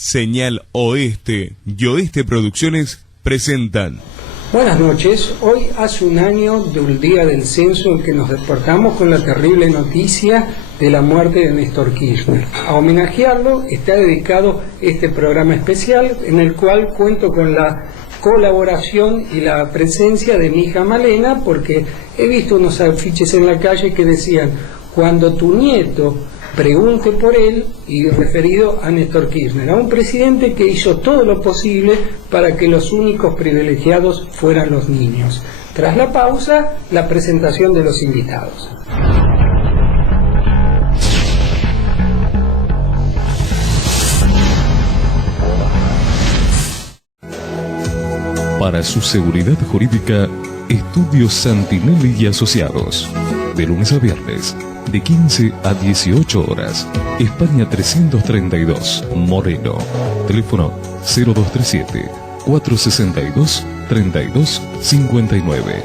Señal Oeste y Oeste Producciones presentan. Buenas noches. Hoy hace un año del día del censo en que nos despertamos con la terrible noticia de la muerte de Néstor Kirchner. A homenajearlo está dedicado este programa especial en el cual cuento con la colaboración y la presencia de mi hija Malena, porque he visto unos afiches en la calle que decían: cuando tu nieto pregunte por él, y referido a Néstor Kirchner, a un presidente que hizo todo lo posible para que los únicos privilegiados fueran los niños. Tras la pausa, la presentación de los invitados. Para su seguridad jurídica, Estudios Santinelli y Asociados. De lunes a viernes, de 15 a 18 horas. España 332, Moreno. Teléfono 0237-462-3259.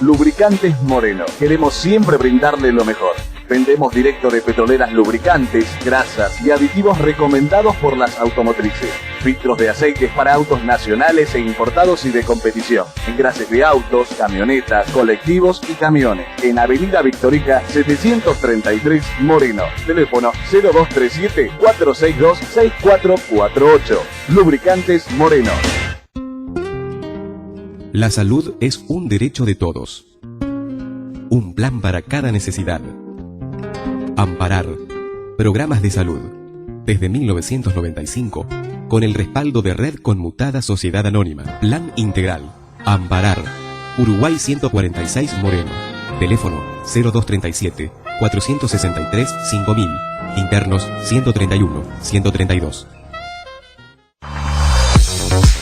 Lubricantes Moreno. Queremos siempre brindarle lo mejor. Vendemos directo de petroleras lubricantes, grasas y aditivos recomendados por las automotrices. Filtros de aceites para autos nacionales e importados y de competición. Engrases de autos, camionetas, colectivos y camiones. En Avenida Victorica 733 Moreno. Teléfono 0237-462-6448. Lubricantes Moreno. La salud es un derecho de todos. Un plan para cada necesidad. Amparar. Programas de salud. Desde 1995. Con el respaldo de Red Conmutada Sociedad Anónima. Plan Integral. Amparar. Uruguay 146 Moreno. Teléfono 0237-463-5000. Internos 131-132.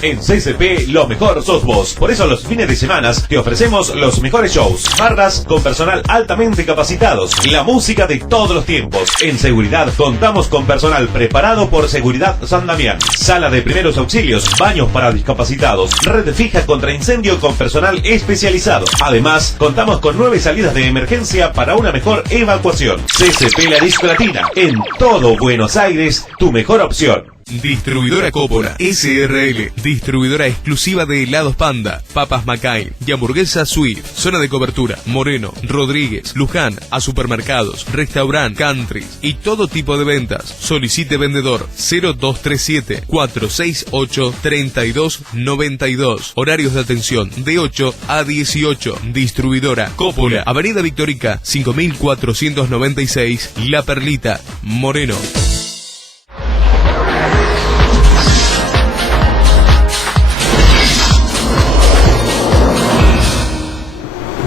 En CCP lo mejor sos vos. Por eso los fines de semana te ofrecemos los mejores shows, barras con personal altamente capacitados, la música de todos los tiempos. En seguridad contamos con personal preparado por Seguridad San Damián, sala de primeros auxilios, baños para discapacitados, red fija contra incendio con personal especializado. Además, contamos con 9 salidas de emergencia para una mejor evacuación. CCP La Disco Latina, en todo Buenos Aires, tu mejor opción. Distribuidora Cópora SRL, distribuidora exclusiva de helados Panda, papas McCain y hamburguesas Sweet. Zona de cobertura: Moreno, Rodríguez, Luján, a supermercados, restaurant, countries y todo tipo de ventas. Solicite vendedor 0237-468-3292. Horarios de atención de 8 a 18. Distribuidora Cópora, Avenida Victorica 5496, La Perlita, Moreno.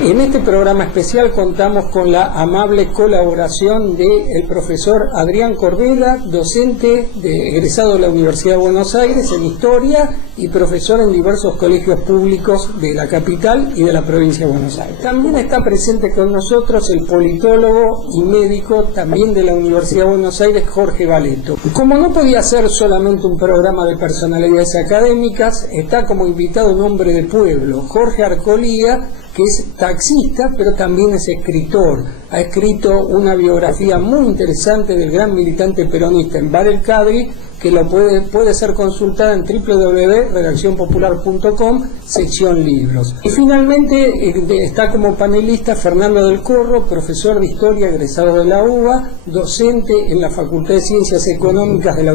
En este programa especial contamos con la amable colaboración del profesor Adrián Corbella, docente egresado de la Universidad de Buenos Aires en Historia y profesor en diversos colegios públicos de la capital y de la provincia de Buenos Aires. También está presente con nosotros el politólogo y médico también de la Universidad de Buenos Aires, Jorge Valeto. Como no podía ser solamente un programa de personalidades académicas, está como invitado un hombre de pueblo, Jorge Arcolía, que es taxista, pero también es escritor. Ha escrito una biografía muy interesante del gran militante peronista Enver El Kadri, que lo puede ser consultada en www.redaccionpopular.com, sección libros. Y finalmente está como panelista Fernando del Corro, profesor de Historia egresado de la UBA, docente en la Facultad de Ciencias Económicas de la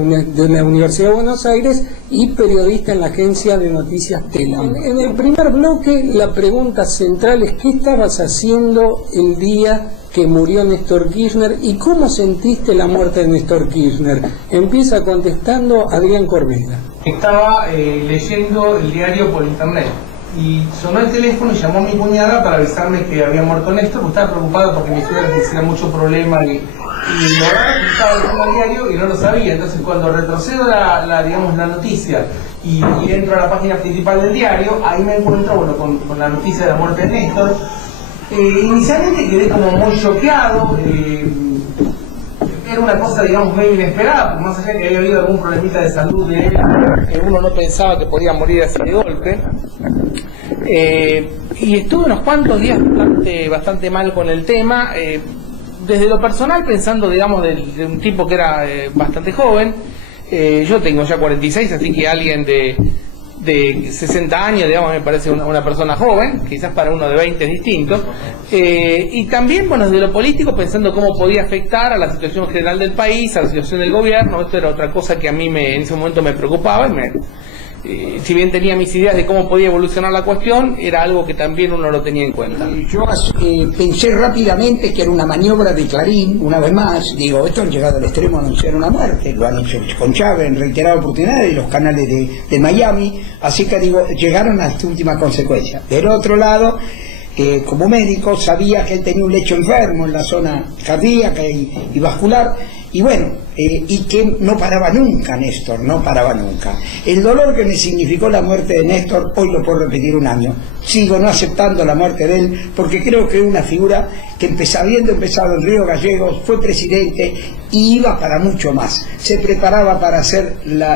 Universidad de Buenos Aires y periodista en la agencia de noticias Telam. En el primer bloque la pregunta central es: ¿qué estabas haciendo el día que murió Néstor Kirchner y cómo sentiste la muerte de Néstor Kirchner? Empieza contestando Adrián Corbella. Estaba leyendo el diario por internet y sonó el teléfono y llamó a mi cuñada para avisarme que había muerto Néstor, porque estaba preocupado porque mi suegra le hiciera mucho problema y la verdad que estaba leyendo el diario y no lo sabía. Entonces cuando retrocedo la noticia y entro a la página principal del diario, ahí me encuentro con la noticia de la muerte de Néstor. Inicialmente quedé como muy choqueado, era una cosa, digamos, medio inesperada, porque más allá de que había habido algún problemita de salud de él, uno no pensaba que podía morir así de golpe. Y estuve unos cuantos días bastante mal con el tema, desde lo personal pensando, digamos, de un tipo que era bastante joven, Yo tengo ya 46, así que alguien de 60 años, digamos, me parece una persona joven, quizás para uno de 20 es distinto. Y también, bueno, desde lo político, pensando cómo podía afectar a la situación general del país, a la situación del gobierno. Esto era otra cosa que a mí en ese momento me preocupaba si bien tenía mis ideas de cómo podía evolucionar la cuestión, era algo que también uno lo tenía en cuenta. Yo pensé rápidamente que era una maniobra de Clarín, una vez más. Digo, esto han llegado al extremo de anunciar una muerte, lo han hecho con Chávez en reiteradas oportunidades y los canales de Miami, así que digo, llegaron a esta última consecuencia. Del otro lado, como médico, sabía que él tenía un lecho enfermo en la zona cardíaca y vascular, y bueno, y que no paraba nunca, Néstor, no paraba nunca. El dolor que me significó la muerte de Néstor, hoy lo puedo repetir un año. Sigo no aceptando la muerte de él, porque creo que es una figura que habiendo empezado en Río Gallegos, fue presidente y iba para mucho más. Se preparaba para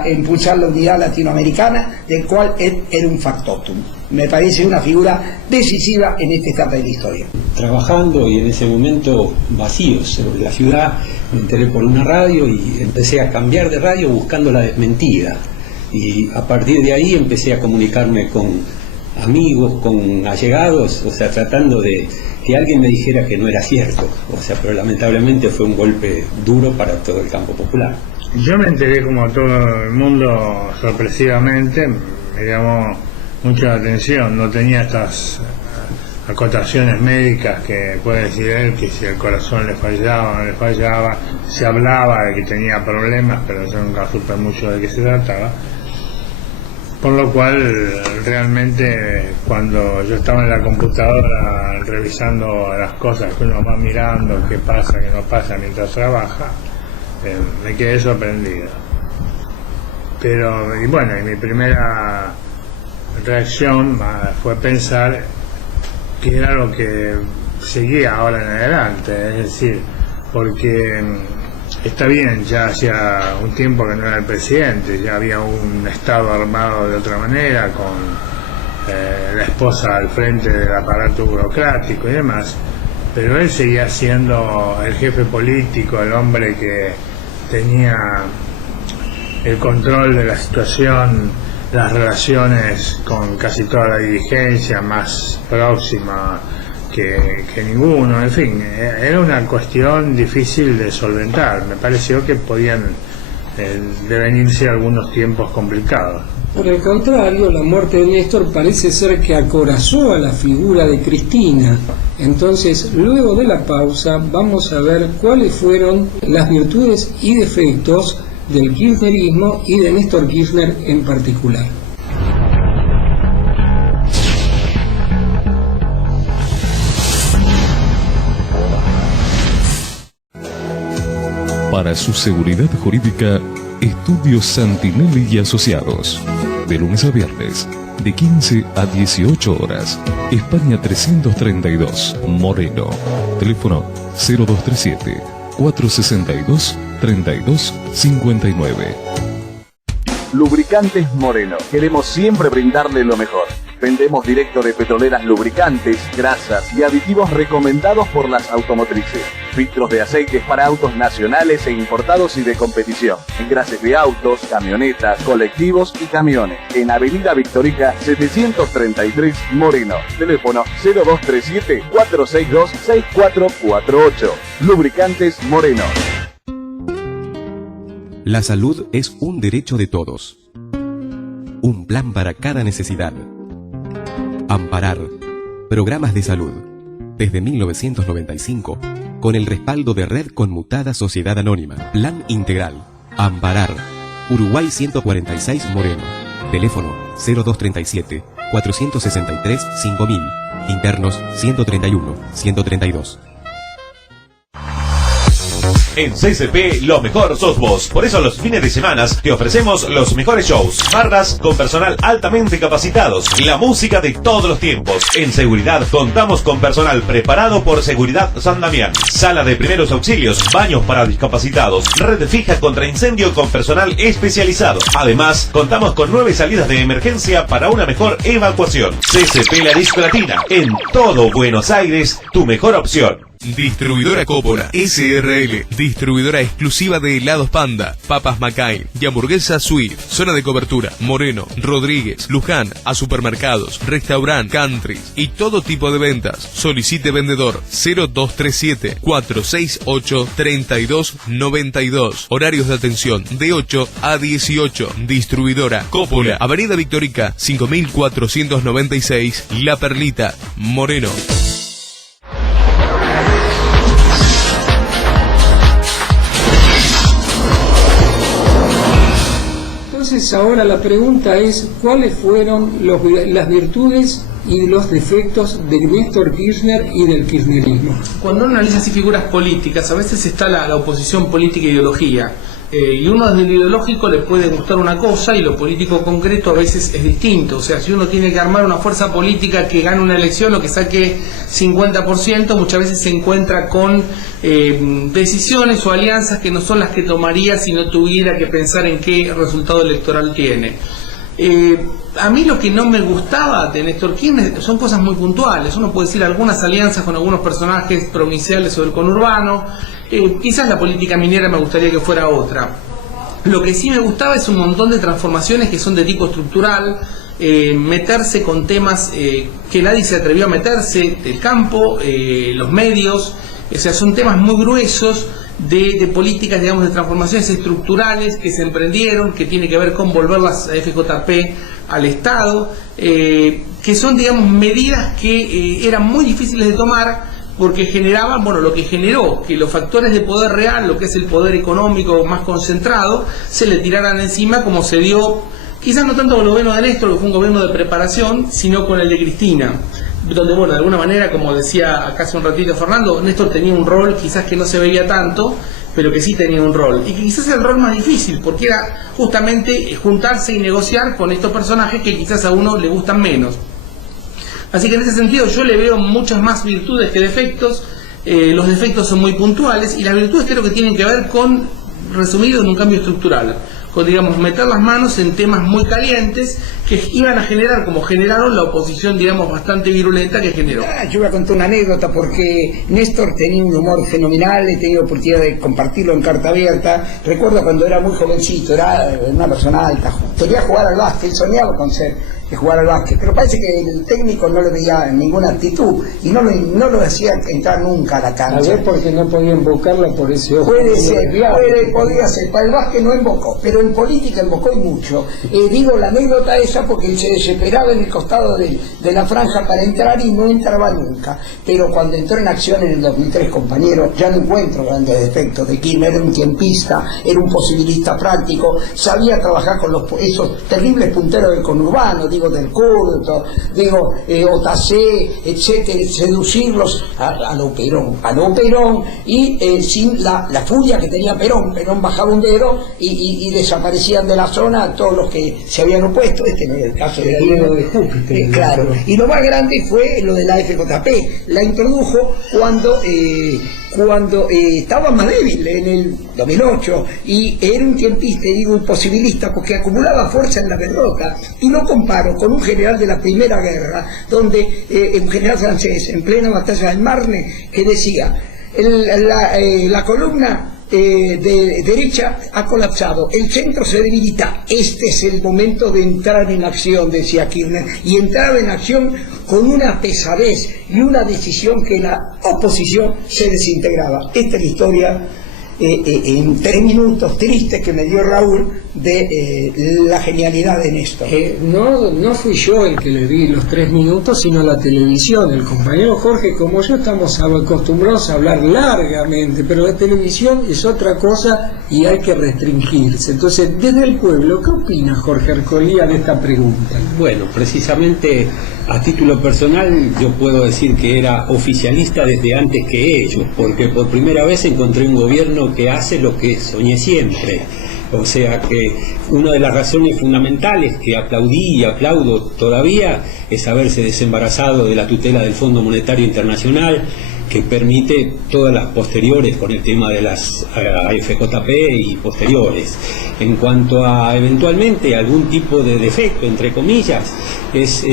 impulsar la unidad latinoamericana, del cual él era un factotum. Me parece una figura decisiva en esta etapa de la historia. Trabajando y en ese momento vacío sobre la ciudad, me enteré por una radio y empecé a cambiar de radio buscando la desmentida. Y a partir de ahí empecé a comunicarme con amigos, con allegados, o sea, tratando de que alguien me dijera que no era cierto. O sea, pero lamentablemente fue un golpe duro para todo el campo popular. Yo me enteré como todo el mundo sorpresivamente, me llamó mucho la atención, no tenía estas acotaciones médicas que puede decir él, que si el corazón le fallaba o no le fallaba. Se hablaba de que tenía problemas, pero yo nunca supe mucho de qué se trataba. Por lo cual, realmente, cuando yo estaba en la computadora revisando las cosas que uno va mirando, qué pasa, qué no pasa mientras trabaja, me quedé sorprendido. Pero, y bueno, y mi primera reacción fue pensar que era lo que seguía ahora en adelante, es decir, porque está bien, ya hacía un tiempo que no era el presidente, ya había un Estado armado de otra manera, con la esposa al frente del aparato burocrático y demás, pero él seguía siendo el jefe político, el hombre que tenía el control de la situación, las relaciones con casi toda la dirigencia, más próxima que ninguno, en fin, era una cuestión difícil de solventar. Me pareció que podían devenirse algunos tiempos complicados. Por el contrario, la muerte de Néstor parece ser que acorazó a la figura de Cristina. Entonces, luego de la pausa, vamos a ver cuáles fueron las virtudes y defectos del kirchnerismo y de Néstor Kirchner en particular. Para su seguridad jurídica, Estudios Santinelli y Asociados. De lunes a viernes, de 15 a 18 horas. España 332, Moreno. Teléfono 0237 462 3259. Lubricantes Moreno. Queremos siempre brindarle lo mejor. Vendemos directo de petroleras lubricantes, grasas y aditivos recomendados por las automotrices. Filtros de aceites para autos nacionales e importados y de competición. Engrases de autos, camionetas, colectivos y camiones. En Avenida Victorica 733 Moreno. Teléfono 0237 462 6448. Lubricantes Moreno. La salud es un derecho de todos. Un plan para cada necesidad. Amparar. Programas de salud. Desde 1995. Con el respaldo de Red Conmutada Sociedad Anónima. Plan Integral. Amparar. Uruguay 146 Moreno. Teléfono 0237 463 5000. Internos 131 132. En CCP lo mejor sos vos. Por eso los fines de semana te ofrecemos los mejores shows. Barras con personal altamente capacitados. La música de todos los tiempos. En seguridad contamos con personal preparado por Seguridad San Damián. Sala de primeros auxilios. Baños para discapacitados. Red fija contra incendio con personal especializado. Además, contamos con 9 salidas de emergencia para una mejor evacuación. CCP La Disco Latina. En todo Buenos Aires, tu mejor opción. Distribuidora Coppola SRL, distribuidora exclusiva de helados Panda, papas McCain y hamburguesas Swift. Zona de cobertura: Moreno, Rodríguez, Luján, a supermercados, restaurant, countries y todo tipo de ventas. Solicite vendedor 0237 468 3292. Horarios de atención de 8 a 18. Distribuidora Coppola, Avenida Victorica 5496, La Perlita, Moreno. Entonces ahora la pregunta es, ¿cuáles fueron las virtudes y los defectos de Néstor Kirchner y del kirchnerismo? Cuando uno analiza así figuras políticas, a veces está la oposición política e ideología. Y uno desde lo ideológico le puede gustar una cosa y lo político concreto a veces es distinto. O sea, si uno tiene que armar una fuerza política que gane una elección o que saque 50%, muchas veces se encuentra con decisiones o alianzas que no son las que tomaría si no tuviera que pensar en qué resultado electoral tiene. A mí lo que no me gustaba de Néstor Kirchner son cosas muy puntuales. Uno puede decir algunas alianzas con algunos personajes provinciales o del conurbano. Quizás la política minera me gustaría que fuera otra. Lo que sí me gustaba es un montón de transformaciones que son de tipo estructural, meterse con temas que nadie se atrevió a meterse, del campo, los medios, o sea, son temas muy gruesos de políticas, digamos, de transformaciones estructurales que se emprendieron, que tiene que ver con volver las FJP al Estado, que son, digamos, medidas que eran muy difíciles de tomar, porque generaban, bueno, lo que generó que los factores de poder real, lo que es el poder económico más concentrado, se le tiraran encima, como se dio, quizás no tanto con el gobierno de Néstor, que fue un gobierno de preparación, sino con el de Cristina, donde, bueno, de alguna manera, como decía acá hace un ratito Fernando, Néstor tenía un rol quizás que no se veía tanto, pero que sí tenía un rol, y que quizás era el rol más difícil, porque era justamente juntarse y negociar con estos personajes que quizás a uno le gustan menos. Así que en ese sentido yo le veo muchas más virtudes que defectos. Los defectos son muy puntuales y las virtudes creo que tienen que ver con, resumido en un cambio estructural, con, digamos, meter las manos en temas muy calientes que iban a generar, como generaron, la oposición, digamos, bastante virulenta que generó. Yo voy a contar una anécdota porque Néstor tenía un humor fenomenal, he tenido oportunidad de compartirlo en Carta Abierta. Recuerdo cuando era muy jovencito, era una persona alta, quería jugar al básquet, soñaba con jugar al básquet, pero parece que el técnico no le veía ninguna actitud y no lo hacía entrar nunca a la cancha. A ver, porque no podía invocarla por ese ojo. Podría ser, para el básquet no invocó, pero en política invocó y mucho. Digo la anécdota esa porque él se desesperaba en el costado de la franja para entrar y no entraba nunca, pero cuando entró en acción en el 2003, compañero, ya no encuentro grandes defectos de Kirchner. Era un tiempista, era un posibilista práctico, sabía trabajar con esos terribles punteros del conurbano, del Curto, Otacé, etcétera, seducirlos a lo Perón, y sin la furia que tenía Perón bajaba un dedo y desaparecían de la zona todos los que se habían opuesto. Este no era el caso de Júpiter. Claro, y lo más grande fue lo de la FJP, la introdujo cuando estaba más débil en el 2008 y era un tiempista, un posibilista, porque acumulaba fuerza en la derrota, y lo comparo con un general de la Primera Guerra, donde un general francés en plena batalla del Marne, que decía, la columna de derecha ha colapsado, el centro se debilita, este es el momento de entrar en acción, decía Kirchner, y entraba en acción con una pesadez y una decisión que la oposición se desintegraba. Esta es la historia en 3 minutos tristes que me dio Raúl de la genialidad de Néstor. No fui yo el que le di los 3 minutos, sino la televisión. El compañero Jorge, como yo, estamos acostumbrados a hablar largamente, pero la televisión es otra cosa y hay que restringirse. Entonces, desde el pueblo, ¿qué opina Jorge Arcolía de esta pregunta? Bueno, precisamente a título personal yo puedo decir que era oficialista desde antes que ellos, porque por primera vez encontré un gobierno que hace lo que soñé siempre. O sea que una de las razones fundamentales que aplaudí y aplaudo todavía es haberse desembarazado de la tutela del Fondo Monetario Internacional, que permite todas las posteriores con el tema de las AFJP y posteriores. En cuanto a eventualmente algún tipo de defecto, entre comillas, es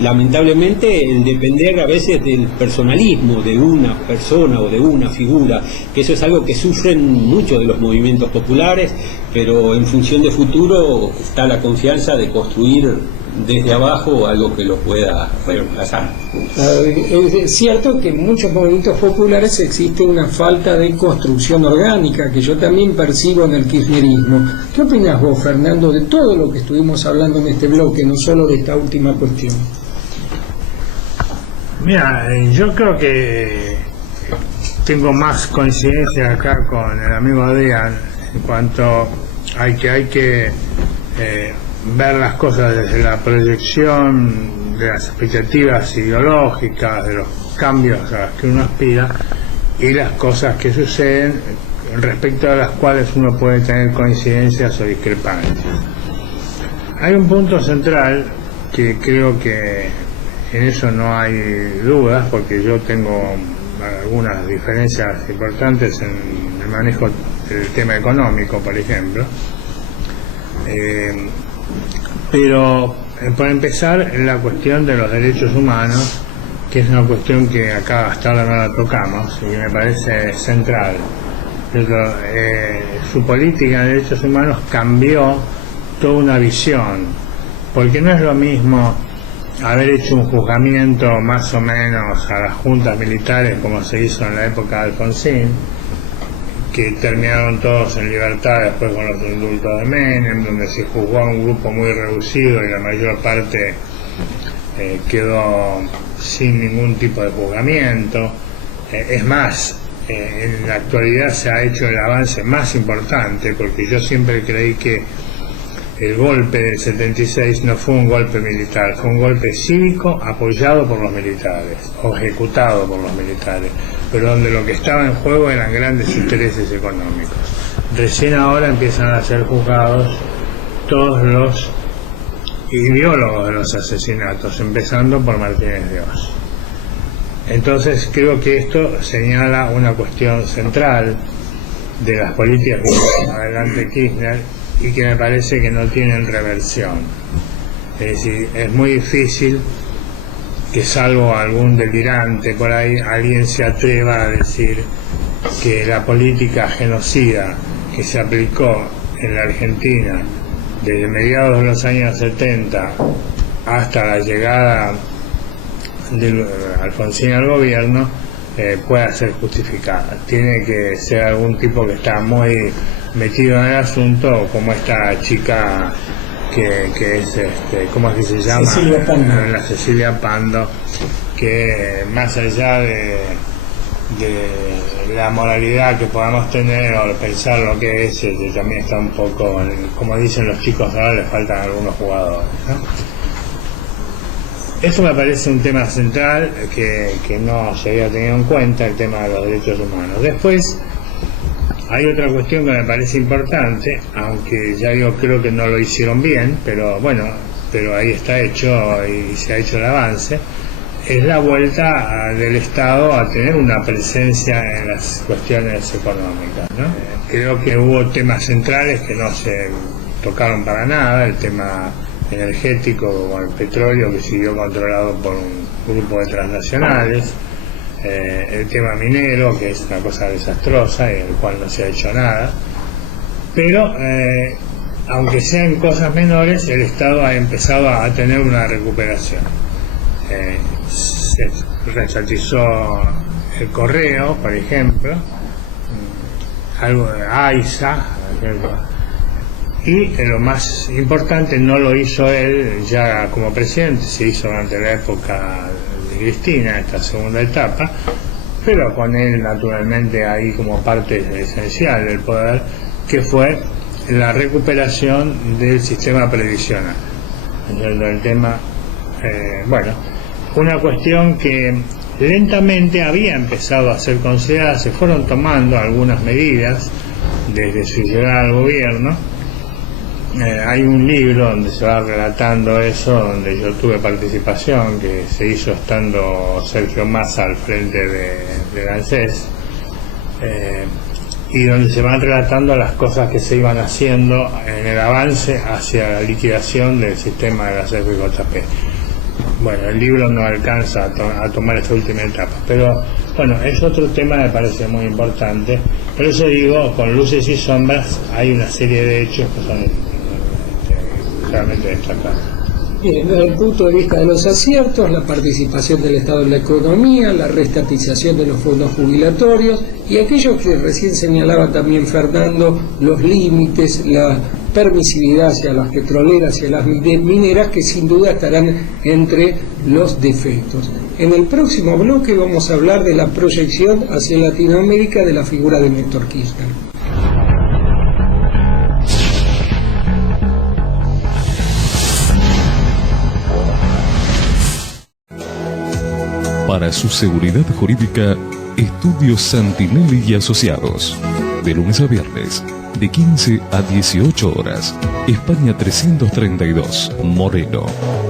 lamentablemente el depender a veces del personalismo de una persona o de una figura, que eso es algo que sufren muchos de los movimientos populares, pero en función de futuro está la confianza de construir desde abajo algo que lo pueda reemplazar. Es cierto que en muchos movimientos populares existe una falta de construcción orgánica, que yo también percibo en el kirchnerismo. ¿Qué opinas vos, Fernando, de todo lo que estuvimos hablando en este bloque, no solo de esta última cuestión? Mira, yo creo que tengo más coincidencia acá con el amigo Adrián en cuanto hay que ver las cosas desde la proyección de las expectativas ideológicas, de los cambios a los que uno aspira y las cosas que suceden respecto a las cuales uno puede tener coincidencias o discrepancias. Hay un punto central que creo que en eso no hay dudas, porque yo tengo algunas diferencias importantes en el manejo del tema económico, por ejemplo. Pero por empezar, en la cuestión de los derechos humanos, que es una cuestión que acá hasta ahora no la tocamos y que me parece central. Su política de derechos humanos cambió toda una visión, porque no es lo mismo haber hecho un juzgamiento más o menos a las juntas militares como se hizo en la época de Alfonsín, que terminaron todos en libertad después con los indultos de Menem, donde se juzgó a un grupo muy reducido y la mayor parte quedó sin ningún tipo de juzgamiento. Es más, en la actualidad se ha hecho el avance más importante, porque yo siempre creí que el golpe del 76 no fue un golpe militar, fue un golpe cívico apoyado por los militares, o ejecutado por los militares, pero donde lo que estaba en juego eran grandes intereses económicos. Recién ahora empiezan a ser juzgados todos los ideólogos de los asesinatos, empezando por Martínez de Oz. Entonces creo que esto señala una cuestión central de las políticas que lleva adelante Kirchner y que me parece que no tienen reversión. Es decir, es muy difícil que, salvo algún delirante por ahí, alguien se atreva a decir que la política genocida que se aplicó en la Argentina desde mediados de los años 70 hasta la llegada de Alfonsín al gobierno pueda ser justificada. Tiene que ser algún tipo que está muy metido en el asunto, como esta chica que es, ¿cómo es que se llama? Cecilia Pando. La Cecilia Pando, que más allá de la moralidad que podamos tener o pensar lo que es, también está un poco, como dicen los chicos ahora, le faltan algunos jugadores, ¿no? Eso me parece un tema central que no se había tenido en cuenta, el tema de los derechos humanos. Después hay otra cuestión que me parece importante, aunque ya yo creo que no lo hicieron bien, pero bueno, pero ahí está hecho y se ha hecho el avance, es la vuelta del Estado a tener una presencia en las cuestiones económicas, ¿no? Creo que hubo temas centrales que no se tocaron para nada, el tema energético con el petróleo, que siguió controlado por un grupo de transnacionales, el tema minero, que es una cosa desastrosa y en el cual no se ha hecho nada, pero aunque sean cosas menores, el Estado ha empezado a tener una recuperación. Se restatizó el correo, por ejemplo, algo de AISA, y lo más importante, no lo hizo él ya como presidente, se hizo durante la época de Cristina, esta segunda etapa, pero con él naturalmente ahí como parte esencial del poder, que fue la recuperación del sistema previsional. El tema, bueno, una cuestión que lentamente había empezado a ser considerada, se fueron tomando algunas medidas desde su llegada al gobierno. Hay un libro donde se va relatando eso, donde yo tuve participación, que se hizo estando Sergio Massa al frente de ANSES, y donde se van relatando las cosas que se iban haciendo en el avance hacia la liquidación del sistema de la CFJP. Bueno, el libro no alcanza a tomar esta última etapa, pero bueno, es otro tema que me parece muy importante. Por eso digo, con luces y sombras hay una serie de hechos que son realmente destacados. Bien, desde el punto de vista de los aciertos, la participación del Estado en la economía, la reestatización de los fondos jubilatorios y aquello que recién señalaba también Fernando, los límites, la permisividad hacia las petroleras y a las mineras, que sin duda estarán entre los defectos. En el próximo bloque vamos a hablar de la proyección hacia Latinoamérica de la figura de Néstor Kirchner. Para su seguridad jurídica, Estudios Santinelli y Asociados. De lunes a viernes, de 15 a 18 horas. España 332, Moreno.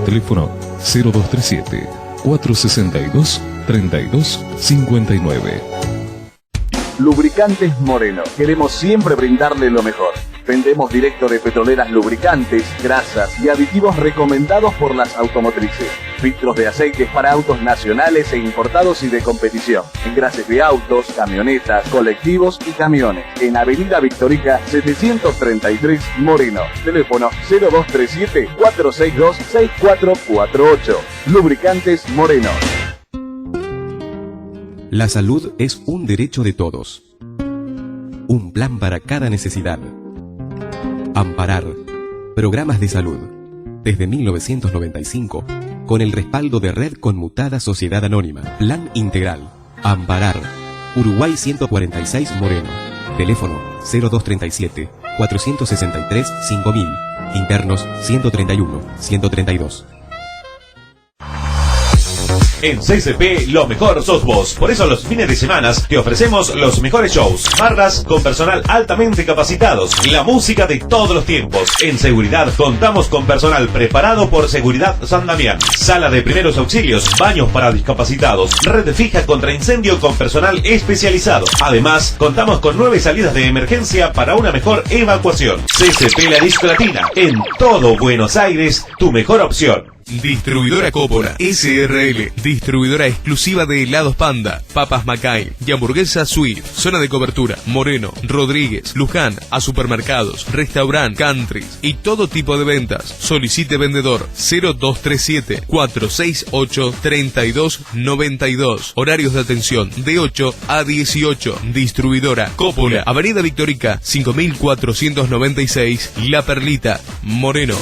Teléfono 0237-462-3259. Lubricantes Moreno. Queremos siempre brindarle lo mejor. Vendemos directo de petroleras, lubricantes, grasas y aditivos recomendados por las automotrices. Filtros de aceites para autos nacionales e importados y de competición. Engrases de autos, camionetas, colectivos y camiones. En Avenida Victorica 733 Moreno. Teléfono 0237-462-6448. Lubricantes Moreno. La salud es un derecho de todos. Un plan para cada necesidad. Amparar. Programas de salud. Desde 1995, con el respaldo de Red Conmutada Sociedad Anónima. Plan Integral. Amparar. Uruguay 146 Moreno. Teléfono 0237-463-5000. Internos 131-132. En CCP lo mejor sos vos. Por eso los fines de semana te ofrecemos los mejores shows, barras con personal altamente capacitados, la música de todos los tiempos. En seguridad contamos con personal preparado por Seguridad San Damián, sala de primeros auxilios, baños para discapacitados, red fija contra incendio con personal especializado. Además, contamos con 9 salidas de emergencia para una mejor evacuación. CCP La Disco Latina, en todo Buenos Aires, tu mejor opción. Distribuidora Cópora SRL, distribuidora exclusiva de helados Panda, papas McCain y hamburguesas Sweet. Zona de cobertura: Moreno, Rodríguez, Luján, a supermercados, restaurant, countries y todo tipo de ventas. Solicite vendedor 0237-468-3292. Horarios de atención de 8 a 18. Distribuidora Cópora, Avenida Victorica 5496, La Perlita, Moreno.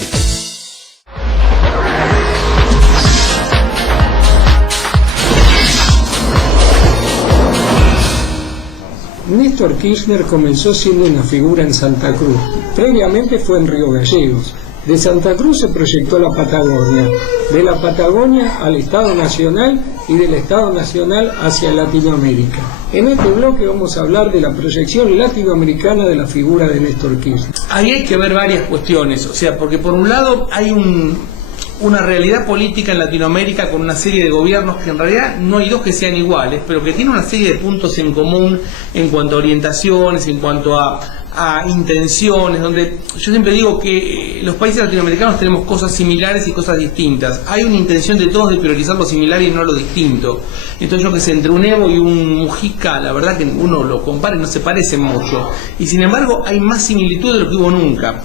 Néstor Kirchner comenzó siendo una figura en Santa Cruz. Previamente fue en Río Gallegos. De Santa Cruz se proyectó a la Patagonia. De la Patagonia al Estado Nacional y del Estado Nacional hacia Latinoamérica. En este bloque vamos a hablar de la proyección latinoamericana de la figura de Néstor Kirchner. Ahí hay que ver varias cuestiones, o sea, porque por un lado hay una realidad política en Latinoamérica con una serie de gobiernos que en realidad no hay dos que sean iguales, pero que tienen una serie de puntos en común en cuanto a orientaciones, en cuanto a intenciones, donde yo siempre digo que los países latinoamericanos tenemos cosas similares y cosas distintas. Hay una intención de todos de priorizar lo similar y no lo distinto. Entonces yo que sé, entre un Evo y un Mujica, la verdad que uno lo compara y no se parecen mucho. Y sin embargo hay más similitud de lo que hubo nunca.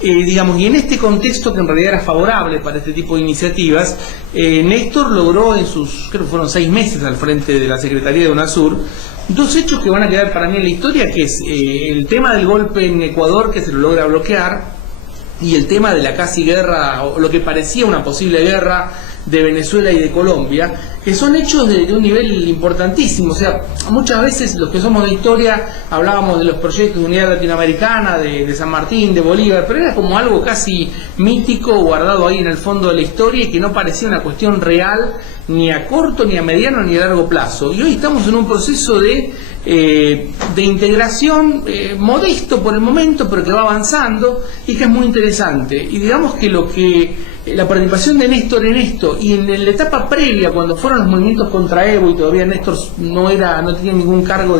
Y en este contexto que en realidad era favorable para este tipo de iniciativas, Néstor logró en sus, creo que fueron 6 meses al frente de la Secretaría de UNASUR, 2 hechos que van a quedar para mí en la historia, que es el tema del golpe en Ecuador, que se lo logra bloquear, y el tema de la casi guerra, o lo que parecía una posible guerra de Venezuela y de Colombia, que son hechos de un nivel importantísimo. O sea, muchas veces los que somos de historia hablábamos de los proyectos de unidad latinoamericana, de San Martín, de Bolívar, pero era como algo casi mítico, guardado ahí en el fondo de la historia, y que no parecía una cuestión real, ni a corto, ni a mediano, ni a largo plazo. Y hoy estamos en un proceso de integración modesto por el momento, pero que va avanzando y que es muy interesante. Y digamos que la participación de Néstor en esto y en la etapa previa, cuando fueron los movimientos contra Evo y todavía Néstor no tenía ningún cargo,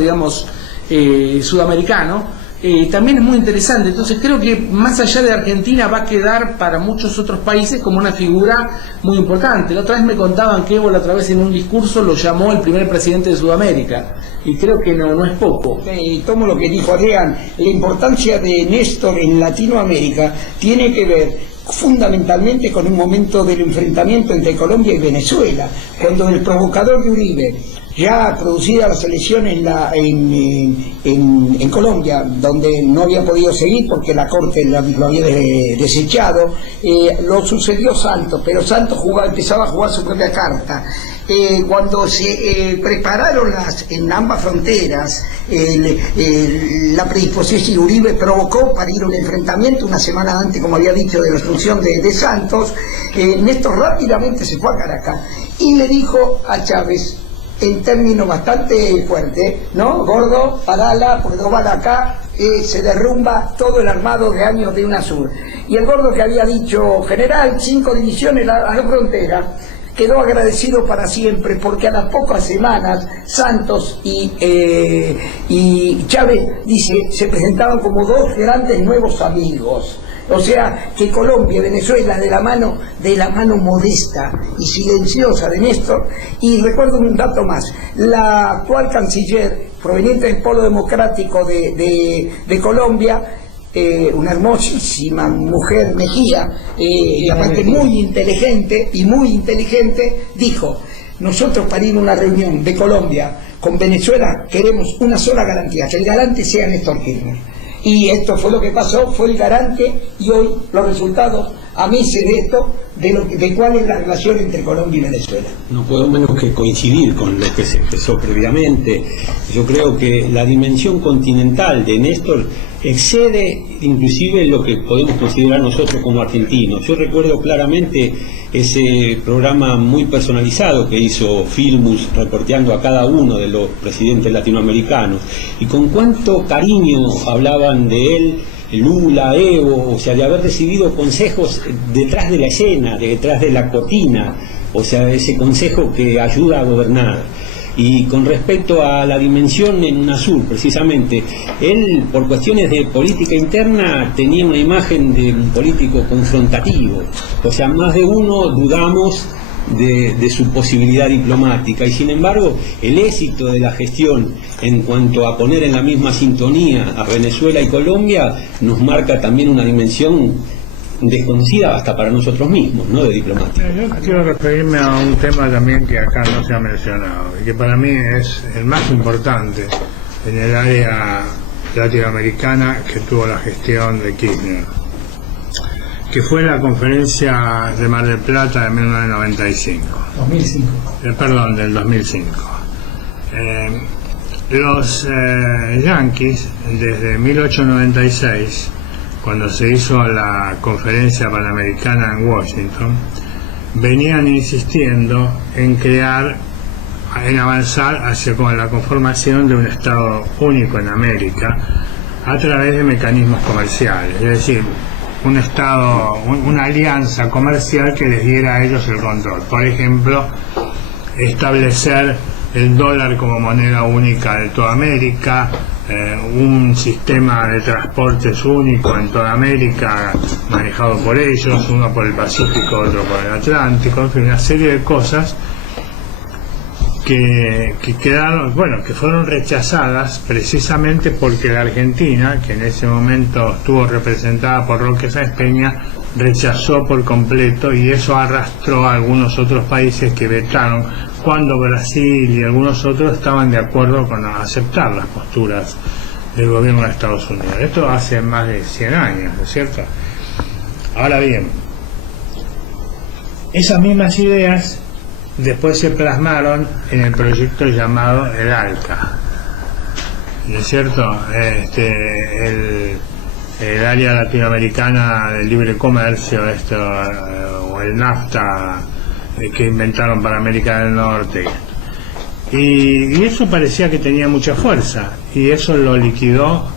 sudamericano, también es muy interesante. Entonces creo que más allá de Argentina va a quedar para muchos otros países como una figura muy importante. La otra vez me contaban que Evo, la otra vez en un discurso, lo llamó el primer presidente de Sudamérica, y creo que no es poco. Tomo lo que dijo Adrián, la importancia de Néstor en Latinoamérica tiene que ver fundamentalmente con un momento del enfrentamiento entre Colombia y Venezuela, cuando el provocador de Uribe, ya producida la selección en Colombia, donde no había podido seguir porque la Corte lo había desechado, lo sucedió Santos, pero Santos empezaba a jugar su propia carta. Cuando se prepararon en ambas fronteras la predisposición, Uribe provocó para ir a un enfrentamiento una semana antes, como había dicho, de la asunción de Santos, Néstor rápidamente se fue a Caracas y le dijo a Chávez, en términos bastante fuertes, ¿no? Gordo, parala, porque no van acá, se derrumba todo el armado de años de UNASUR. Y el Gordo, que había dicho, general, 5 divisiones a la frontera, quedó agradecido para siempre, porque a las pocas semanas Santos y Chávez, dice, se presentaban como dos grandes nuevos amigos. O sea, que Colombia y Venezuela de la mano modesta y silenciosa de Néstor. Y recuerdo un dato más, la actual canciller proveniente del Polo Democrático de Colombia, una hermosísima mujer, Mejía, y aparte muy inteligente, dijo, nosotros para ir a una reunión de Colombia con Venezuela queremos una sola garantía, que el garante sea Néstor Kirchner. Y esto fue lo que pasó, fue el garante, y hoy los resultados a meses de esto, de cuál es la relación entre Colombia y Venezuela. No puedo menos que coincidir con lo que se expresó previamente. Yo creo que la dimensión continental de Néstor excede inclusive lo que podemos considerar nosotros como argentinos. Yo recuerdo claramente ese programa muy personalizado que hizo Filmus reporteando a cada uno de los presidentes latinoamericanos, y con cuánto cariño hablaban de él, Lula, Evo, o sea, de haber recibido consejos detrás de la escena, detrás de la cortina, o sea, ese consejo que ayuda a gobernar. Y con respecto a la dimensión en UNASUR, precisamente, él, por cuestiones de política interna, tenía una imagen de un político confrontativo. O sea, más de uno dudamos de su posibilidad diplomática, y sin embargo, el éxito de la gestión en cuanto a poner en la misma sintonía a Venezuela y Colombia nos marca también una dimensión desconocida hasta para nosotros mismos, ¿no?, de diplomática. Yo quiero referirme a un tema también que acá no se ha mencionado y que para mí es el más importante en el área latinoamericana que tuvo la gestión de Kirchner, que fue la conferencia de Mar del Plata de 1995. 2005. Perdón, del 2005. Los yanquis, desde 1896, cuando se hizo la conferencia panamericana en Washington, venían insistiendo en avanzar hacia la conformación de un Estado único en América a través de mecanismos comerciales, es decir, un Estado, una alianza comercial que les diera a ellos el control. Por ejemplo, establecer el dólar como moneda única de toda América, un sistema de transportes único en toda América manejado por ellos, uno por el Pacífico, otro por el Atlántico, en fin, una serie de cosas que quedaron, que fueron rechazadas precisamente porque la Argentina, que en ese momento estuvo representada por Roque Sáenz Peña, rechazó por completo, y eso arrastró a algunos otros países que vetaron, cuando Brasil y algunos otros estaban de acuerdo con aceptar las posturas del gobierno de Estados Unidos. Esto hace más de 100 años, ¿no es cierto? Ahora bien, esas mismas ideas después se plasmaron en el proyecto llamado el ALCA, ¿no es cierto? El área latinoamericana del libre comercio, o el NAFTA, que inventaron para América del Norte, y eso parecía que tenía mucha fuerza, y eso lo liquidó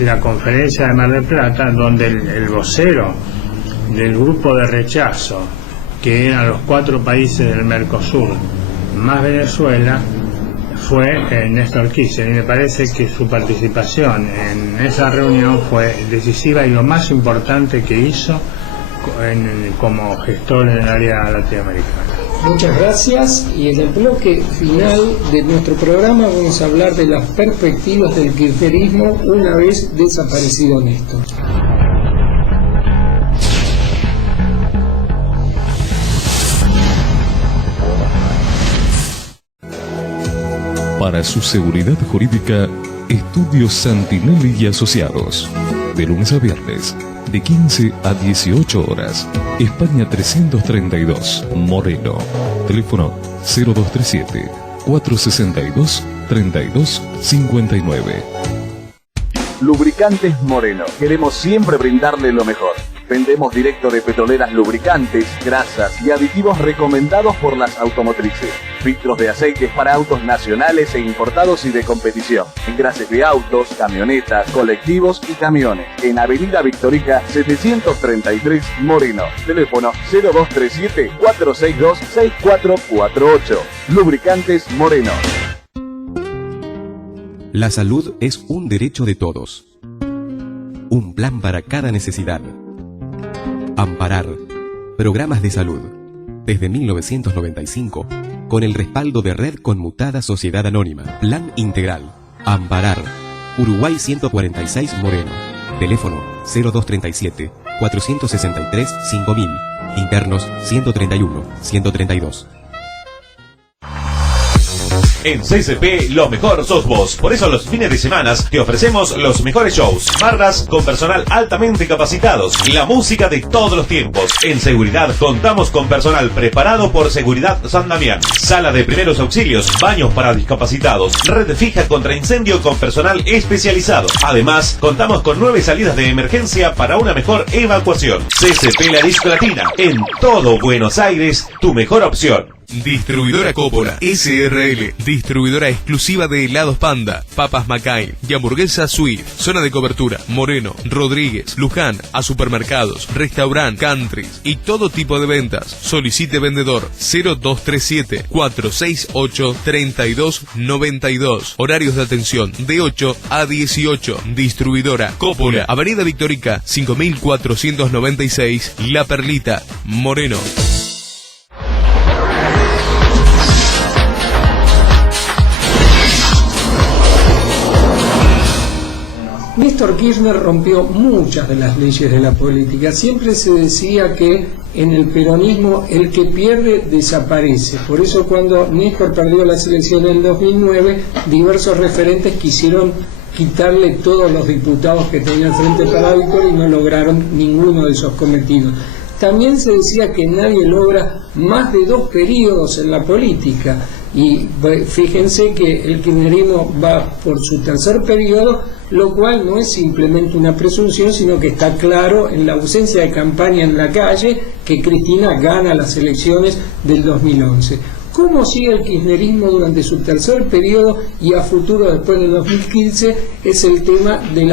la conferencia de Mar del Plata, donde el vocero del grupo de rechazo, que eran los 4 países del Mercosur más Venezuela, fue Néstor Kirchner, y me parece que su participación en esa reunión fue decisiva y lo más importante que hizo como gestor en el área latinoamericana. Muchas gracias, y en el bloque final de nuestro programa vamos a hablar de las perspectivas del kirchnerismo una vez desaparecido Néstor. Para su seguridad jurídica, Estudios Santinelli y Asociados. De lunes a viernes, de 15 a 18 horas. España 332, Moreno. Teléfono 0237-462-3259. Lubricantes Moreno. Queremos siempre brindarle lo mejor. Vendemos directo de petroleras lubricantes, grasas y aditivos recomendados por las automotrices. Filtros de aceites para autos nacionales e importados y de competición. Engrases de autos, camionetas, colectivos y camiones. En Avenida Victorica 733 Moreno. Teléfono 0237-462-6448. Lubricantes Moreno. La salud es un derecho de todos. Un plan para cada necesidad. Amparar. Programas de salud. Desde 1995, con el respaldo de Red Conmutada Sociedad Anónima. Plan Integral. Amparar. Uruguay 146 Moreno. Teléfono 0237-463-5000. Internos 131-132. En CCP lo mejor sos vos. Por eso los fines de semana te ofrecemos los mejores shows, barras con personal altamente capacitados, la música de todos los tiempos. En seguridad contamos con personal preparado por Seguridad San Damián, sala de primeros auxilios, baños para discapacitados, red fija contra incendio con personal especializado. Además, contamos con 9 salidas de emergencia para una mejor evacuación. CCP La Disco Latina, en todo Buenos Aires, tu mejor opción. Distribuidora Coppola SRL, distribuidora exclusiva de helados Panda, papas McCain y hamburguesas Swift. Zona de cobertura: Moreno, Rodríguez, Luján, a supermercados, restaurant, countries y todo tipo de ventas. Solicite vendedor 0237-468-3292. Horarios de atención de 8 a 18. Distribuidora Coppola, Avenida Victorica 5496, La Perlita, Moreno. Néstor Kirchner rompió muchas de las leyes de la política. Siempre se decía que en el peronismo el que pierde desaparece. Por eso cuando Néstor perdió las elecciones en 2009, diversos referentes quisieron quitarle todos los diputados que tenía el Frente para la Victoria y no lograron ninguno de esos cometidos. También se decía que nadie logra más de 2 periodos en la política. Y fíjense que el kirchnerismo va por su 3er periodo, lo cual no es simplemente una presunción, sino que está claro en la ausencia de campaña en la calle que Cristina gana las elecciones del 2011. ¿Cómo sigue el kirchnerismo durante su 3er periodo y a futuro después del 2015? Es el tema de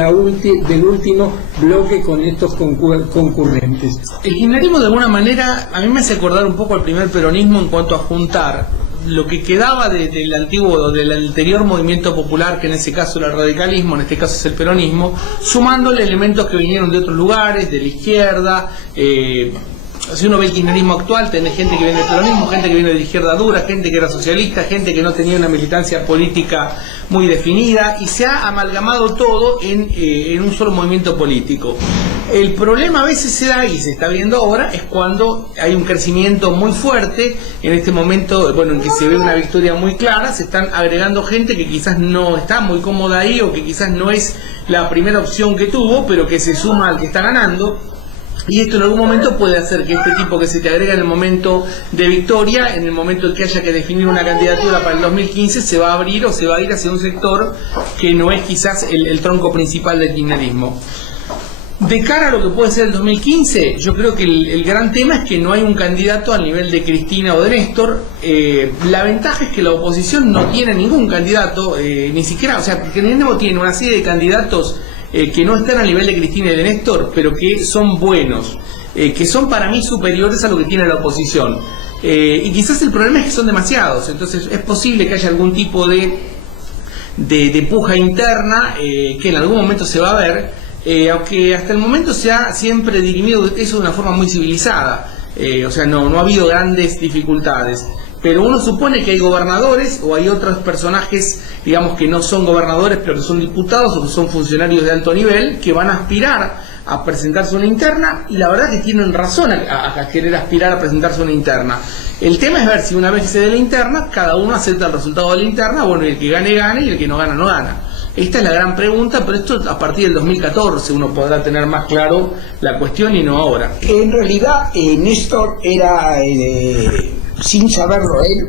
del último bloque con estos concurrentes. El kirchnerismo de alguna manera a mí me hace acordar un poco al primer peronismo en cuanto a juntar lo que quedaba del antiguo, del anterior movimiento popular, que en ese caso era el radicalismo, en este caso es el peronismo, sumándole elementos que vinieron de otros lugares, de la izquierda. Si uno ve el kirchnerismo actual, tenés gente que viene del peronismo, gente que viene de la izquierda dura, gente que era socialista, gente que no tenía una militancia política muy definida, y se ha amalgamado todo en un solo movimiento político. El problema a veces se da, y se está viendo ahora, es cuando hay un crecimiento muy fuerte, en este momento, bueno, en que se ve una victoria muy clara, se están agregando gente que quizás no está muy cómoda ahí, o que quizás no es la primera opción que tuvo, pero que se suma al que está ganando. Y esto en algún momento puede hacer que este tipo que se te agrega en el momento de victoria, en el momento en que haya que definir una candidatura para el 2015, se va a abrir o se va a ir hacia un sector que no es quizás el tronco principal del kirchnerismo. De cara a lo que puede ser el 2015, yo creo que el gran tema es que no hay un candidato al nivel de Cristina o de Néstor. La ventaja es que la oposición no tiene ningún candidato, ni siquiera, o sea, el kirchnerismo tiene una serie de candidatos que no están a nivel de Cristina y de Néstor, pero que son buenos, que son para mí superiores a lo que tiene la oposición. Y quizás el problema es que son demasiados, entonces es posible que haya algún tipo de de puja interna que en algún momento se va a ver, aunque hasta el momento se ha siempre dirimido eso de una forma muy civilizada, o sea, no ha habido grandes dificultades. Pero uno supone que hay gobernadores o hay otros personajes, digamos, que no son gobernadores, pero que son diputados o que son funcionarios de alto nivel, que van a aspirar a presentarse una interna, y la verdad que tienen razón a querer aspirar a presentarse una interna. El tema es ver si una vez que se dé la interna, cada uno acepta el resultado de la interna, bueno, y el que gane, gane, y el que no gana, no gana. Esta es la gran pregunta, pero esto a partir del 2014 uno podrá tener más claro la cuestión y no ahora. En realidad, Néstor era... sin saberlo él,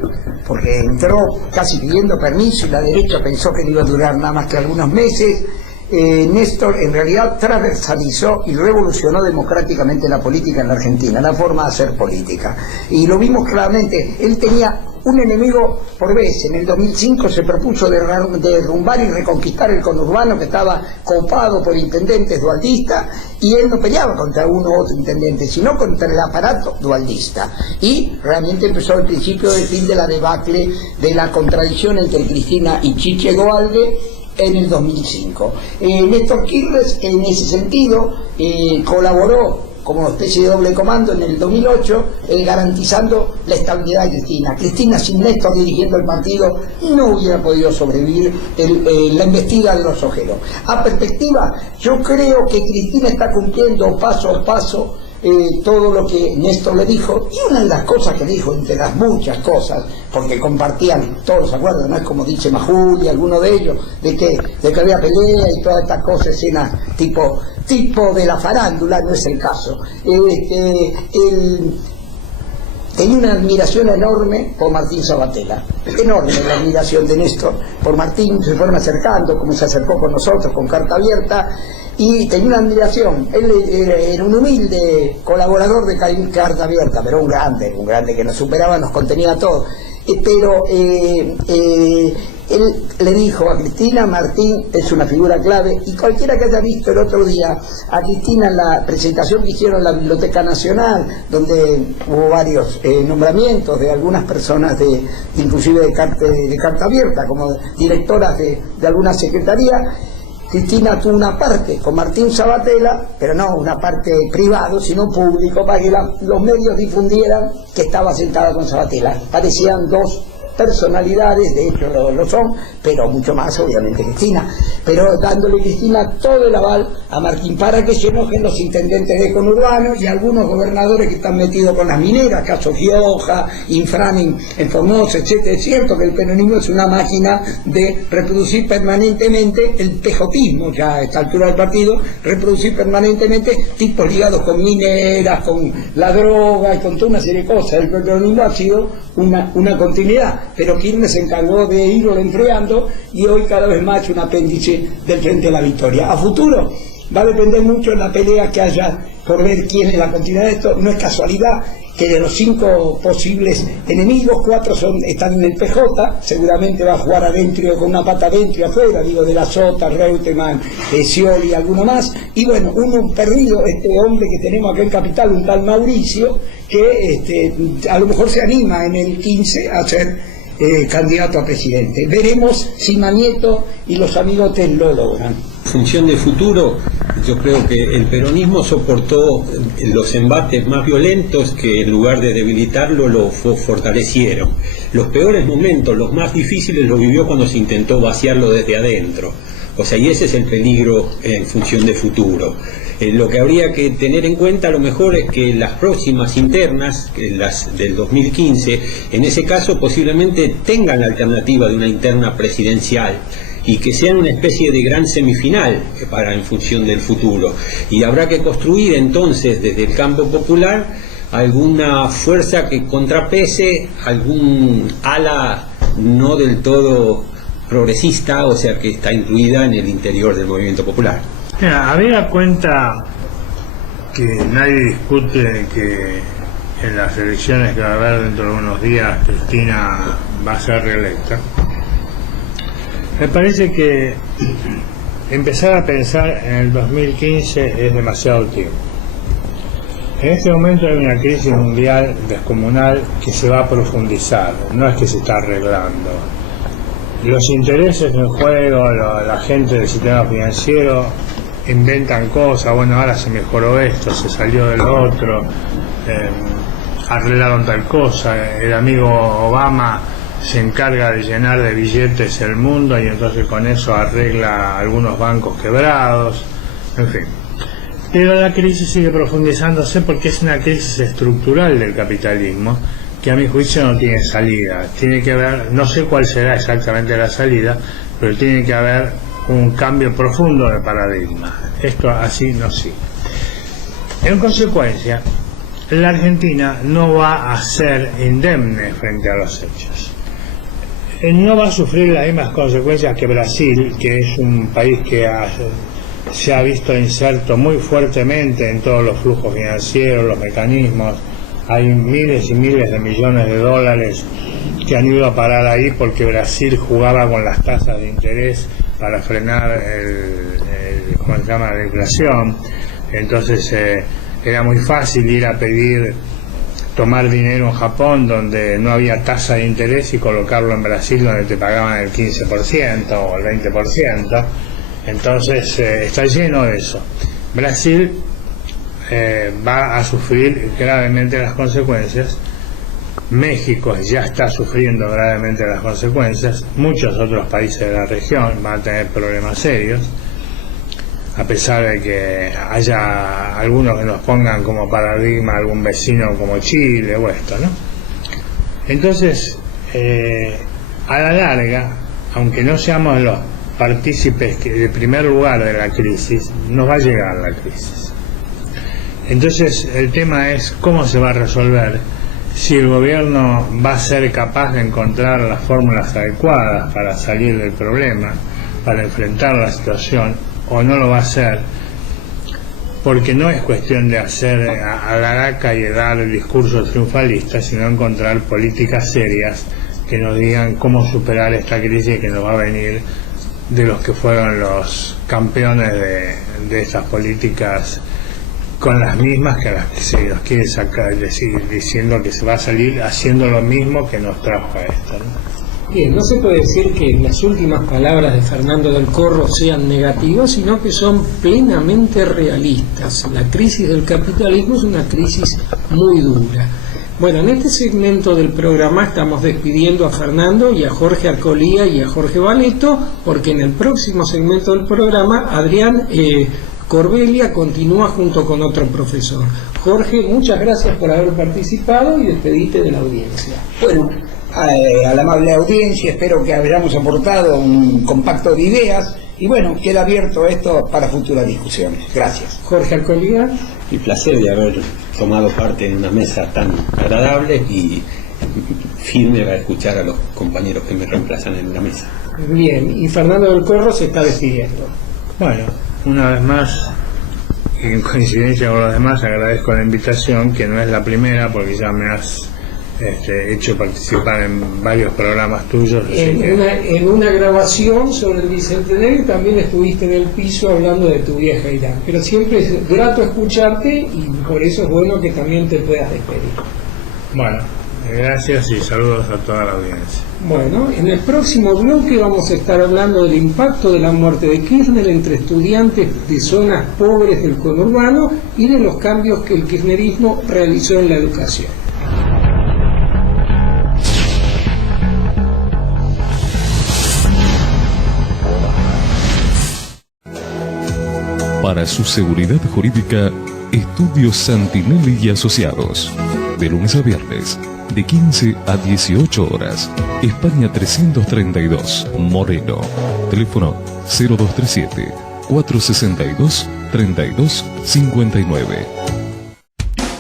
porque entró casi pidiendo permiso y la derecha pensó que no iba a durar nada más que algunos meses. Néstor en realidad transversalizó y revolucionó democráticamente la política en la Argentina, la forma de hacer política. Y lo vimos claramente, él tenía un enemigo por vez. En el 2005 se propuso derrumbar y reconquistar el conurbano que estaba copado por intendentes dualdistas, y él no peleaba contra uno u otro intendente, sino contra el aparato dualdista. Y realmente empezó el principio del fin de la debacle de la contradicción entre Cristina y Chiche Goalde en el 2005. Néstor Kirchner en ese sentido colaboró como especie de doble comando en el 2008, garantizando la estabilidad de Cristina. Cristina sin Néstor dirigiendo el partido no hubiera podido sobrevivir la embestida de los ojeros. A perspectiva, yo creo que Cristina está cumpliendo paso a paso todo lo que Néstor le dijo, y una de las cosas que dijo, entre las muchas cosas, porque compartían todos los acuerdos, no es como dice Majul y alguno de ellos, de que había pelea y todas estas cosas, escenas tipo de la farándula, no es el caso. Tenía una admiración enorme por Martín Sabatella, enorme la admiración de Néstor por Martín, se fueron acercando, como se acercó con nosotros, con Carta Abierta, y tenía una admiración. Él era un humilde colaborador de Carta Abierta, pero un grande que nos superaba, nos contenía a todos. Pero él le dijo a Cristina, Martín es una figura clave, y cualquiera que haya visto el otro día a Cristina en la presentación que hicieron en la Biblioteca Nacional, donde hubo varios nombramientos de algunas personas, inclusive de Carta Abierta, como directoras de alguna secretaría, Cristina tuvo una parte con Martín Sabatella, pero no una parte privado, sino público, para que los medios difundieran que estaba sentada con Sabatella. Parecían dos personalidades, de hecho lo son, pero mucho más obviamente Cristina, pero dándole Cristina todo el aval a Martín para que se enojen los intendentes de conurbano y algunos gobernadores que están metidos con las mineras, caso Gioja, Infran en Formosa, etcétera. Es cierto que el peronismo es una máquina de reproducir permanentemente el pejotismo, ya a esta altura del partido, reproducir permanentemente tipos ligados con mineras, con la droga y con toda una serie de cosas. El peronismo ha sido una continuidad, pero Kirchner se encargó de irlo enfriando, y hoy cada vez más es un apéndice del Frente de la Victoria. A futuro va a depender mucho de la pelea que haya por ver quién es la continuidad de esto. No es casualidad que de los 5 posibles enemigos, 4 están en el PJ, seguramente va a jugar adentro con una pata adentro y afuera, digo, de la Sota, Reutemann, Scioli y alguno más, y bueno, uno perdido, este hombre que tenemos acá en Capital, un tal Mauricio, que a lo mejor se anima en el 15 a ser candidato a presidente. Veremos si Manieto y los amigotes lo logran. En función de futuro, yo creo que el peronismo soportó los embates más violentos que en lugar de debilitarlo lo fortalecieron. Los peores momentos, los más difíciles, los vivió cuando se intentó vaciarlo desde adentro. O sea, y ese es el peligro en función de futuro. Lo que habría que tener en cuenta a lo mejor es que las próximas internas, las del 2015, en ese caso posiblemente tengan la alternativa de una interna presidencial, y que sean una especie de gran semifinal en función del futuro. Y habrá que construir entonces desde el campo popular alguna fuerza que contrapese algún ala no del todo progresista, o sea, que está incluida en el interior del movimiento popular. Mira, habida cuenta que nadie discute que en las elecciones que va a haber dentro de unos días Cristina va a ser reelecta, me parece que empezar a pensar en el 2015 es demasiado tiempo. En este momento hay una crisis mundial descomunal que se va a profundizar, no es que se está arreglando. los intereses en juego, la gente del sistema financiero inventan cosas, bueno, ahora se mejoró esto, se salió del otro, arreglaron tal cosa, el amigo Obama se encarga de llenar de billetes el mundo y entonces con eso arregla algunos bancos quebrados, en fin. Pero la crisis sigue profundizándose porque es una crisis estructural del capitalismo que a mi juicio no tiene salida. Tiene que haber, no sé cuál será exactamente la salida, pero tiene que haber un cambio profundo de paradigma. Esto así no sigue. En consecuencia, la Argentina no va a ser indemne frente a los hechos. No va a sufrir las mismas consecuencias que Brasil, que es un país que se ha visto inserto muy fuertemente en todos los flujos financieros, los mecanismos. Hay miles y miles de millones de dólares que han ido a parar ahí porque Brasil jugaba con las tasas de interés para frenar la inflación. Entonces era muy fácil ir a tomar dinero en Japón donde no había tasa de interés y colocarlo en Brasil donde te pagaban el 15% o el 20%. Entonces está lleno de eso. Brasil va a sufrir gravemente las consecuencias. México ya está sufriendo gravemente las consecuencias. Muchos otros países de la región van a tener problemas serios, a pesar de que haya algunos que nos pongan como paradigma algún vecino como Chile o esto, ¿no? Entonces, a la larga, aunque no seamos los partícipes de primer lugar de la crisis, nos va a llegar la crisis. Entonces el tema es cómo se va a resolver, si el gobierno va a ser capaz de encontrar las fórmulas adecuadas para salir del problema, para enfrentar la situación, o no lo va a hacer, porque no es cuestión de hacer alaraca y de dar discursos triunfalistas, sino encontrar políticas serias que nos digan cómo superar esta crisis que nos va a venir de los que fueron los campeones de estas políticas, con las mismas que las que se nos quiere sacar, diciendo que se va a salir haciendo lo mismo que nos trajo a esto, ¿no? Bien, no se puede decir que las últimas palabras de Fernando del Corro sean negativas, sino que son plenamente realistas. La crisis del capitalismo es una crisis muy dura. Bueno, en este segmento del programa estamos despidiendo a Fernando y a Jorge Arcolía y a Jorge Valeto, porque en el próximo segmento del programa Adrián Corbelia continúa junto con otro profesor. Jorge, muchas gracias por haber participado y despedite de la audiencia. Bueno, a la amable audiencia, espero que hayamos aportado un compacto de ideas y bueno, queda abierto esto para futuras discusiones. Gracias. Jorge Arcolía. El placer de haber tomado parte en una mesa tan agradable y firme a escuchar a los compañeros que me reemplazan en la mesa. Bien, y Fernando del Corro se está despidiendo. Bueno, una vez más, en coincidencia con los demás, agradezco la invitación, que no es la primera, porque ya me has hecho participar en varios programas tuyos. En una grabación sobre el Bicentenario también estuviste en el piso hablando de tu vieja Irán, pero siempre es grato escucharte y por eso es bueno que también te puedas despedir. Bueno, gracias y saludos a toda la audiencia. Bueno, en el próximo bloque vamos a estar hablando del impacto de la muerte de Kirchner entre estudiantes de zonas pobres del conurbano y de los cambios que el kirchnerismo realizó en la educación. Para su seguridad jurídica, Estudios Santinelli y Asociados. De lunes a viernes, de 15 a 18 horas. España 332, Moreno. Teléfono 0237-462-3259.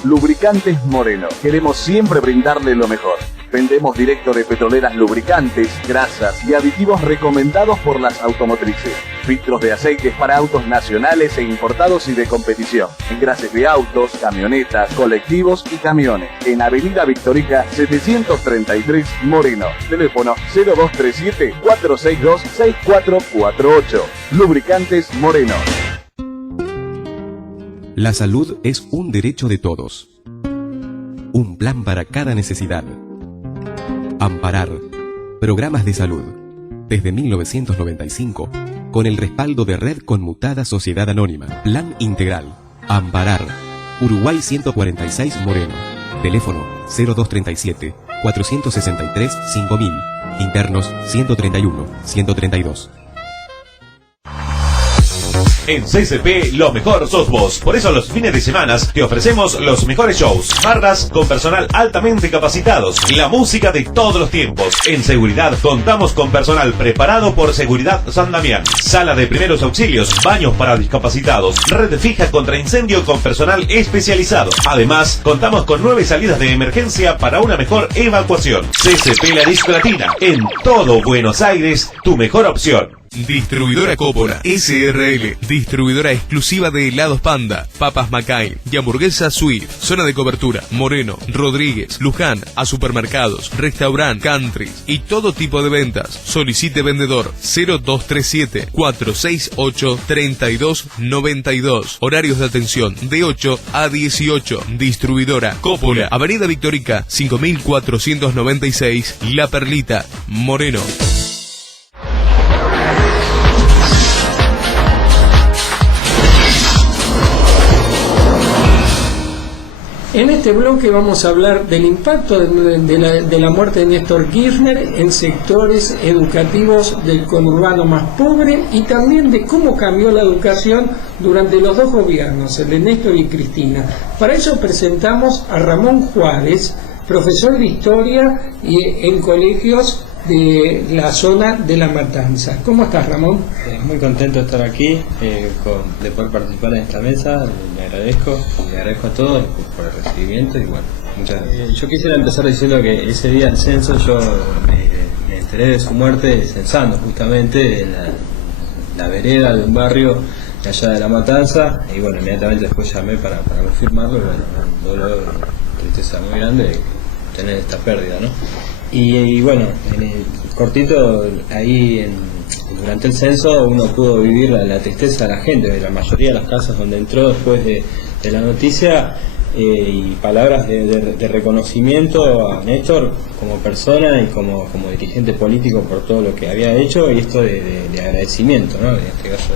Lubricantes Moreno. Queremos siempre brindarle lo mejor. Vendemos directo de petroleras lubricantes, grasas y aditivos recomendados por las automotrices. Filtros de aceites para autos nacionales e importados y de competición. Engrases de autos, camionetas, colectivos y camiones. En Avenida Victorica 733 Moreno. Teléfono 0237-462-6448. Lubricantes Moreno. La salud es un derecho de todos. Un plan para cada necesidad. Amparar. Programas de salud. desde 1995, con el respaldo de Red Conmutada Sociedad Anónima. Plan Integral. Amparar. Uruguay 146 Moreno. Teléfono 0237 463 5000. Internos 131 132. En CCP lo mejor sos vos. Por eso los fines de semana te ofrecemos los mejores shows. Barras con personal altamente capacitados. La música de todos los tiempos. En seguridad contamos con personal preparado por Seguridad San Damián. Sala de primeros auxilios. Baños para discapacitados. Red fija contra incendio con personal especializado. Además, contamos con 9 salidas de emergencia para una mejor evacuación. CCP La Disco Latina. En todo Buenos Aires, tu mejor opción. Distribuidora Coppola SRL, distribuidora exclusiva de helados Panda, papas McCain y hamburguesas Swift. Zona de cobertura: Moreno, Rodríguez, Luján, a supermercados, restaurant, countries y todo tipo de ventas. Solicite vendedor 0237 468 3292. Horarios de atención de 8 a 18. Distribuidora Coppola, Avenida Victorica 5496, La Perlita, Moreno. En este bloque vamos a hablar del impacto de la muerte de Néstor Kirchner en sectores educativos del conurbano más pobre y también de cómo cambió la educación durante los dos gobiernos, el de Néstor y Cristina. Para eso presentamos a Ramón Juárez, profesor de Historia y en colegios de la zona de La Matanza. ¿Cómo estás, Ramón? Muy contento de estar aquí, de poder participar en esta mesa. Le agradezco a todos por el recibimiento y bueno, muchas gracias. Yo quisiera empezar diciendo que ese día del censo yo me enteré de su muerte censando justamente en la vereda de un barrio de allá de La Matanza y bueno, inmediatamente después llamé para confirmarlo y bueno, un dolor, tristeza muy grande tener esta pérdida, ¿no? Y bueno, en el cortito, ahí durante el censo uno pudo vivir la tristeza de la gente, de la mayoría de las casas donde entró después de la noticia, y palabras de reconocimiento a Néstor como persona y como dirigente político por todo lo que había hecho y esto de agradecimiento, ¿no? En este caso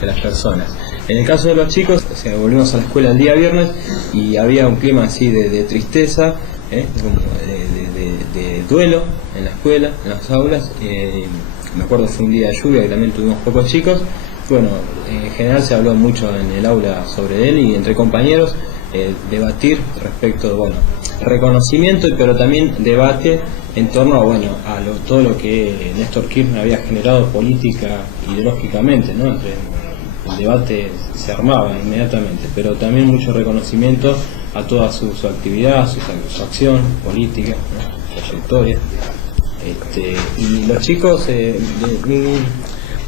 de las personas. En el caso de los chicos, o sea, volvimos a la escuela el día viernes y había un clima así de tristeza, como de duelo en la escuela, en las aulas. Me acuerdo fue un día de lluvia y también tuvimos pocos chicos. Bueno, en general se habló mucho en el aula sobre él y entre compañeros debatir respecto, bueno, reconocimiento, pero también debate en torno a todo lo que Néstor Kirchner había generado política ideológicamente, ¿no? El debate se armaba inmediatamente, pero también mucho reconocimiento a toda su actividad, su acción política, ¿no? Trayectoria. Y los chicos,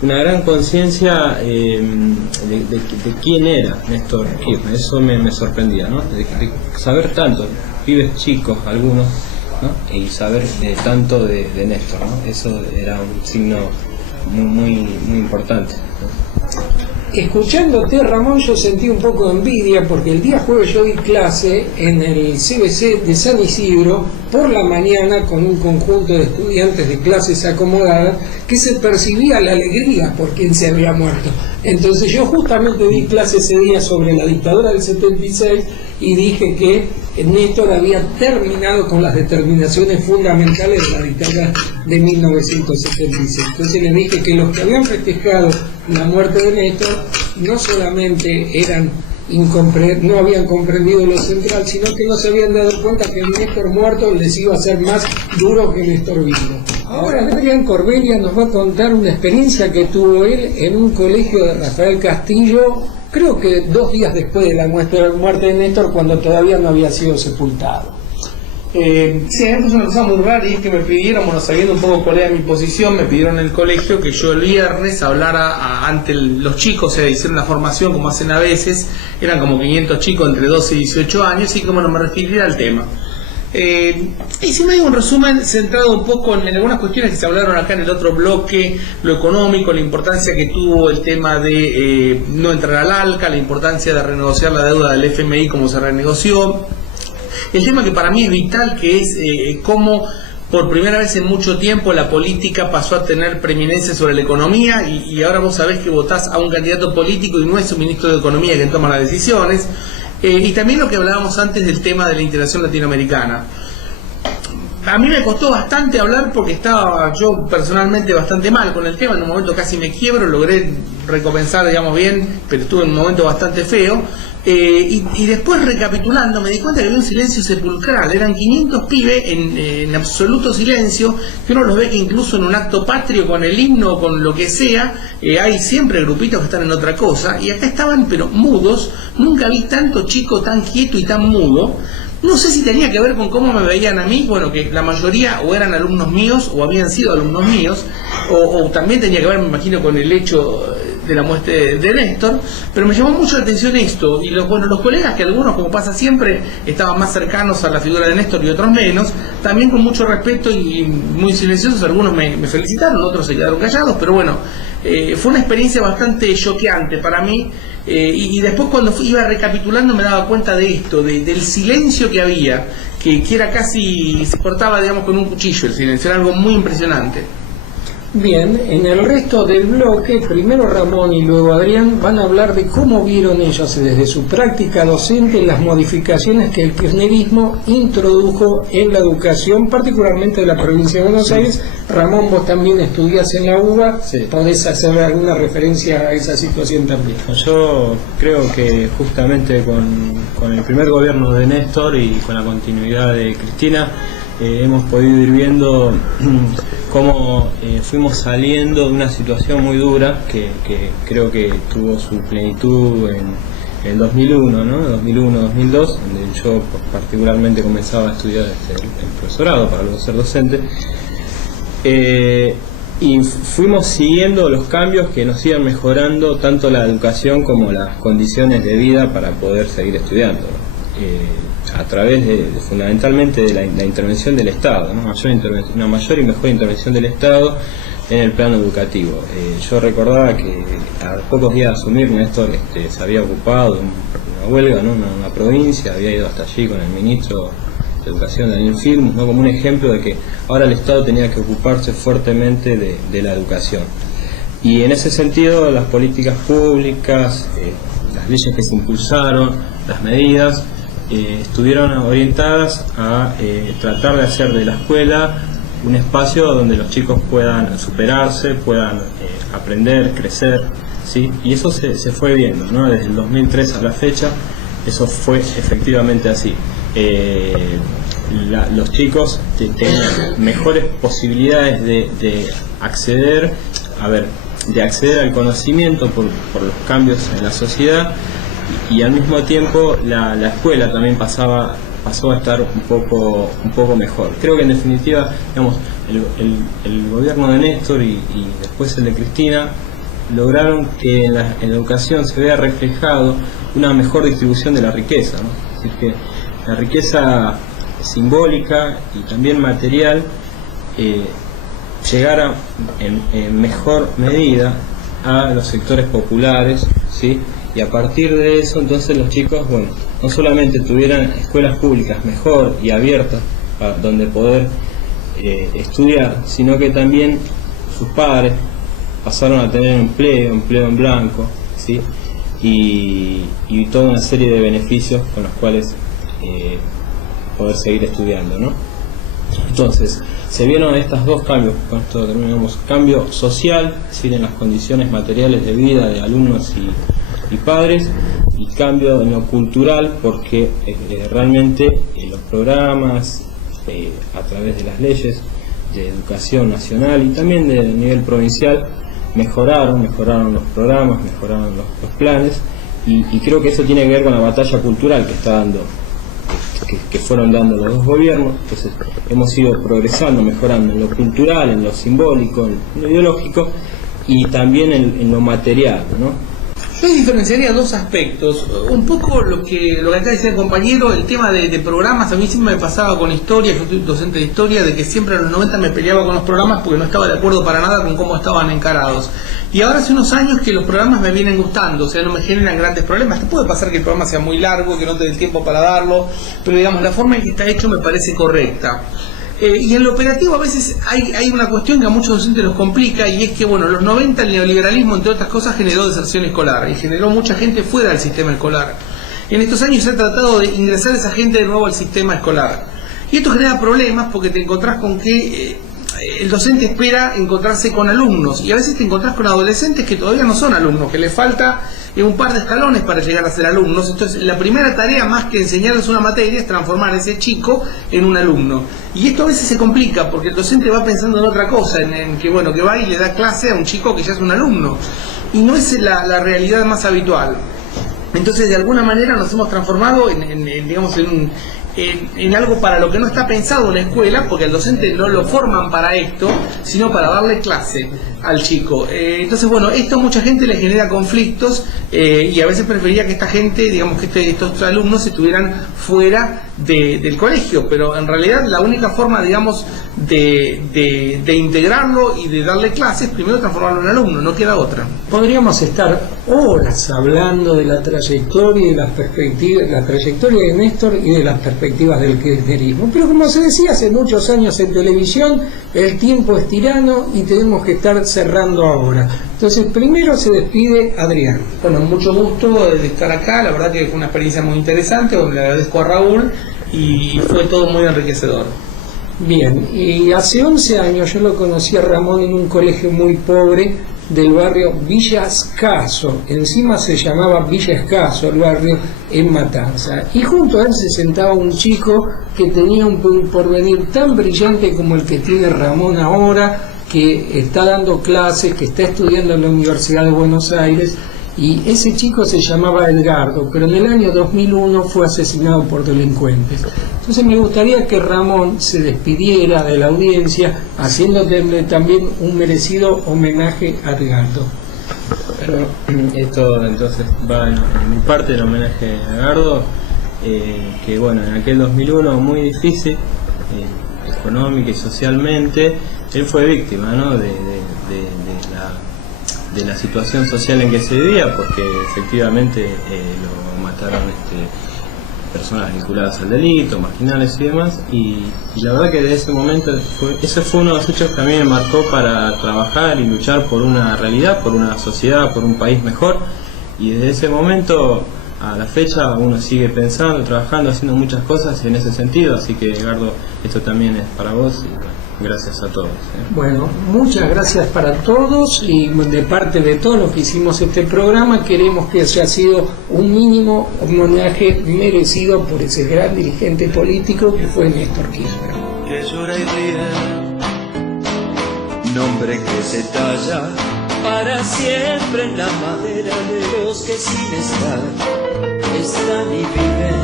una gran conciencia de quién era Néstor Kirchner, eso me sorprendía, ¿no? De saber tanto, pibes chicos algunos, ¿no? Y saber tanto de Néstor, ¿no? Eso era un signo muy importante, ¿no? Escuchándote, Ramón, yo sentí un poco de envidia porque el día jueves yo di clase en el CBC de San Isidro por la mañana con un conjunto de estudiantes de clases acomodadas que se percibía la alegría por quien se había muerto. Entonces yo justamente di clase ese día sobre la dictadura del 76 y dije que Néstor había terminado con las determinaciones fundamentales de la dictadura de 1976. Entonces le dije que los que habían festejado la muerte de Néstor no solamente no habían comprendido lo central, sino que no se habían dado cuenta que el Néstor muerto les iba a ser más duro que Néstor vivo. Ahora Adrián Corbelia nos va a contar una experiencia que tuvo él en un colegio de Rafael Castillo, creo que 2 días después de la muerte de Néstor, cuando todavía no había sido sepultado. Sí, es una cosa muy rara y es que me pidieron, bueno, sabiendo un poco cuál era mi posición, me pidieron en el colegio que yo el viernes hablara ante los chicos, o sea, hicieron una formación como hacen a veces, eran como 500 chicos entre 12 y 18 años y como no me refiriera al tema. Y si me digo un resumen centrado un poco en algunas cuestiones que se hablaron acá en el otro bloque, lo económico, la importancia que tuvo el tema de no entrar al ALCA, la importancia de renegociar la deuda del FMI como se renegoció, el tema que para mí es vital, que es cómo por primera vez en mucho tiempo la política pasó a tener preeminencia sobre la economía y ahora vos sabés que votás a un candidato político y no es un ministro de Economía quien toma las decisiones. Y también lo que hablábamos antes del tema de la integración latinoamericana. A mí me costó bastante hablar porque estaba yo personalmente bastante mal con el tema, en un momento casi me quiebro, logré recompensar, digamos, bien, pero estuve en un momento bastante feo. Y después recapitulando me di cuenta que había un silencio sepulcral, eran 500 pibes en absoluto silencio, que uno los ve que incluso en un acto patrio con el himno, con lo que sea, hay siempre grupitos que están en otra cosa, y acá estaban pero mudos. Nunca vi tanto chico tan quieto y tan mudo. No sé si tenía que ver con cómo me veían a mí, bueno, que la mayoría o eran alumnos míos o habían sido alumnos míos, o también tenía que ver, me imagino, con el hecho de la muerte de Néstor, pero me llamó mucho la atención esto, y los colegas, que algunos, como pasa siempre, estaban más cercanos a la figura de Néstor y otros menos, también con mucho respeto y muy silenciosos, algunos me felicitaron, otros se quedaron callados, pero bueno, fue una experiencia bastante choqueante para mí, y después cuando iba recapitulando me daba cuenta de esto, del silencio que había, que era casi, se cortaba, digamos, con un cuchillo el silencio, era algo muy impresionante. Bien, en el resto del bloque, primero Ramón y luego Adrián van a hablar de cómo vieron ellos desde su práctica docente las modificaciones que el kirchnerismo introdujo en la educación, particularmente de la provincia de Buenos Aires. Ramón, vos también estudiás en la UBA, ¿podés hacer alguna referencia a esa situación también? Yo creo que justamente con el primer gobierno de Néstor y con la continuidad de Cristina, hemos podido ir viendo cómo fuimos saliendo de una situación muy dura que creo que tuvo su plenitud en el 2001, ¿no? 2001-2002, donde yo particularmente comenzaba a estudiar el profesorado para luego ser docente, y fuimos siguiendo los cambios que nos iban mejorando tanto la educación como las condiciones de vida para poder seguir estudiando, a través fundamentalmente de la intervención del Estado, ¿no? Una mayor y mejor intervención del Estado en el plano educativo. Yo recordaba que a pocos días de asumir Néstor se había ocupado de una huelga, ¿no? Una provincia, había ido hasta allí con el ministro de Educación, Daniel Filmus, ¿no? Como un ejemplo de que ahora el Estado tenía que ocuparse fuertemente de la educación. Y en ese sentido las políticas públicas, las leyes que se impulsaron, las medidas, estuvieron orientadas a tratar de hacer de la escuela un espacio donde los chicos puedan superarse, puedan aprender, crecer, ¿sí? Y eso se fue viendo, ¿no? Desde el 2003 a la fecha, eso fue efectivamente así. Los chicos tenían mejores posibilidades de acceder al conocimiento por los cambios en la sociedad, y al mismo tiempo la escuela también pasó a estar un poco mejor. Creo que en definitiva, digamos, el gobierno de Néstor y después el de Cristina lograron que en la educación se vea reflejado una mejor distribución de la riqueza, ¿no? Es decir, que la riqueza simbólica y también material llegara en mejor medida a los sectores populares, ¿sí? Y a partir de eso, entonces los chicos, bueno, no solamente tuvieran escuelas públicas mejor y abiertas donde poder estudiar, sino que también sus padres pasaron a tener empleo en blanco, ¿sí? Y toda una serie de beneficios con los cuales poder seguir estudiando, ¿no? Entonces, se vieron estos dos cambios, con esto terminamos: cambio social, es decir, en las condiciones materiales de vida de alumnos y padres, y cambio en lo cultural, porque realmente los programas a través de las leyes de educación nacional y también de nivel provincial mejoraron los programas, mejoraron los planes, y creo que eso tiene que ver con la batalla cultural que fueron dando los dos gobiernos. Entonces hemos ido progresando, mejorando en lo cultural, en lo simbólico, en lo ideológico y también en lo material, ¿no? Yo diferenciaría dos aspectos. Un poco lo que acaba de decir el compañero, el tema de programas. A mí siempre me pasaba con historia, yo soy docente de historia, de que siempre en los 90 me peleaba con los programas porque no estaba de acuerdo para nada con cómo estaban encarados. Y ahora hace unos años que los programas me vienen gustando, o sea, no me generan grandes problemas. Te puede pasar que el programa sea muy largo, que no te dé el tiempo para darlo, pero digamos, la forma en que está hecho me parece correcta. Y en lo operativo a veces hay una cuestión que a muchos docentes los complica, y es que, bueno, en los 90 el neoliberalismo, entre otras cosas, generó deserción escolar y generó mucha gente fuera del sistema escolar. En estos años se ha tratado de ingresar a esa gente de nuevo al sistema escolar. Y esto genera problemas porque te encontrás con que el docente espera encontrarse con alumnos, y a veces te encontrás con adolescentes que todavía no son alumnos, que les falta un par de escalones para llegar a ser alumnos. Entonces la primera tarea, más que enseñarles una materia, es transformar a ese chico en un alumno. Y esto a veces se complica porque el docente va pensando en otra cosa, en que, bueno, que va y le da clase a un chico que ya es un alumno, y no es la realidad más habitual. Entonces, de alguna manera nos hemos transformado en algo para lo que no está pensado en la escuela, porque al docente no lo forman para esto, sino para darle clase al chico. Entonces, bueno, esto a mucha gente le genera conflictos, y a veces prefería que esta gente, digamos que estos alumnos estuvieran fuera del colegio, pero en realidad la única forma, digamos, de integrarlo y de darle clases, primero transformarlo en alumno, no queda otra. Podríamos estar horas hablando de la trayectoria y las perspectivas, la trayectoria de Néstor y de las perspectivas del kirchnerismo, pero como se decía hace muchos años en televisión, el tiempo es tirano y tenemos que estar cerrando ahora. Entonces, primero se despide Adrián. Bueno, mucho gusto de estar acá, la verdad que fue una experiencia muy interesante, le agradezco a Raúl y fue todo muy enriquecedor. Bien, y hace 11 años yo lo conocí a Ramón en un colegio muy pobre del barrio Villa Escaso, encima se llamaba Villa Escaso el barrio, en Matanza, y junto a él se sentaba un chico que tenía un porvenir tan brillante como el que tiene Ramón ahora, que está dando clases, que está estudiando en la Universidad de Buenos Aires, y ese chico se llamaba Edgardo, pero en el año 2001 fue asesinado por delincuentes. Entonces me gustaría que Ramón se despidiera de la audiencia haciéndole también un merecido homenaje a Edgardo. Bueno, esto entonces va en mi parte el homenaje a Edgardo, que bueno, en aquel 2001 muy difícil, económica y socialmente, él fue víctima, ¿no? de la situación social en que se vivía, porque efectivamente lo mataron personas vinculadas al delito, marginales y demás, y la verdad que desde ese momento ese fue uno de los hechos que a mí me marcó para trabajar y luchar por una realidad, por una sociedad, por un país mejor, y desde ese momento a la fecha uno sigue pensando, trabajando, haciendo muchas cosas en ese sentido, así que Edgardo, esto también es para vos y bueno, gracias a todos. Bueno, muchas gracias para todos, y de parte de todos los que hicimos este programa queremos que haya sido un mínimo homenaje merecido por ese gran dirigente político que fue Néstor Kirchner. Que llora y ríe, nombre que se talla para siempre en la madera de los que sin estar están y viven.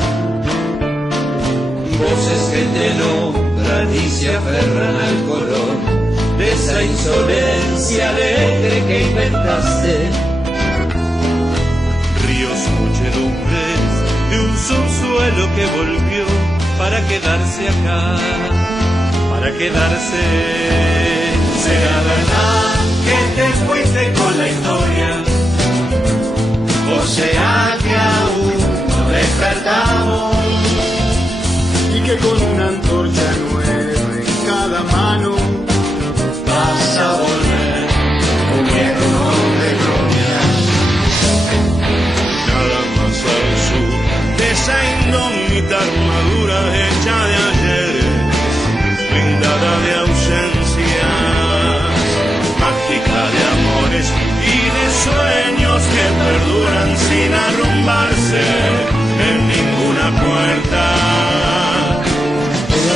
Voces que te nombran y se aferran al color de esa insolencia alegre que inventaste. Ríos, muchedumbres de un subsuelo que volvió para quedarse acá, para quedarse. Será verdad que te fuiste con la historia, o sea que aún no despertamos, y que con una antorcha nueva en cada mano vas a volver un viejo de gloria. Nada más al sur de esa indómita armadura hecha de ayer, blindada de ausencia, mágica de amores y de sueños que perduran sin arrumbarse en ninguna puerta.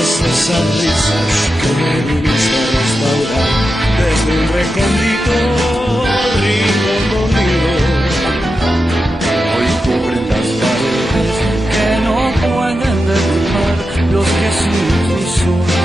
Esas sonrisas que me viniste a restaurar desde un recóndito rincón dormido, hoy cubren las paredes que no pueden derribar los que sin ti son.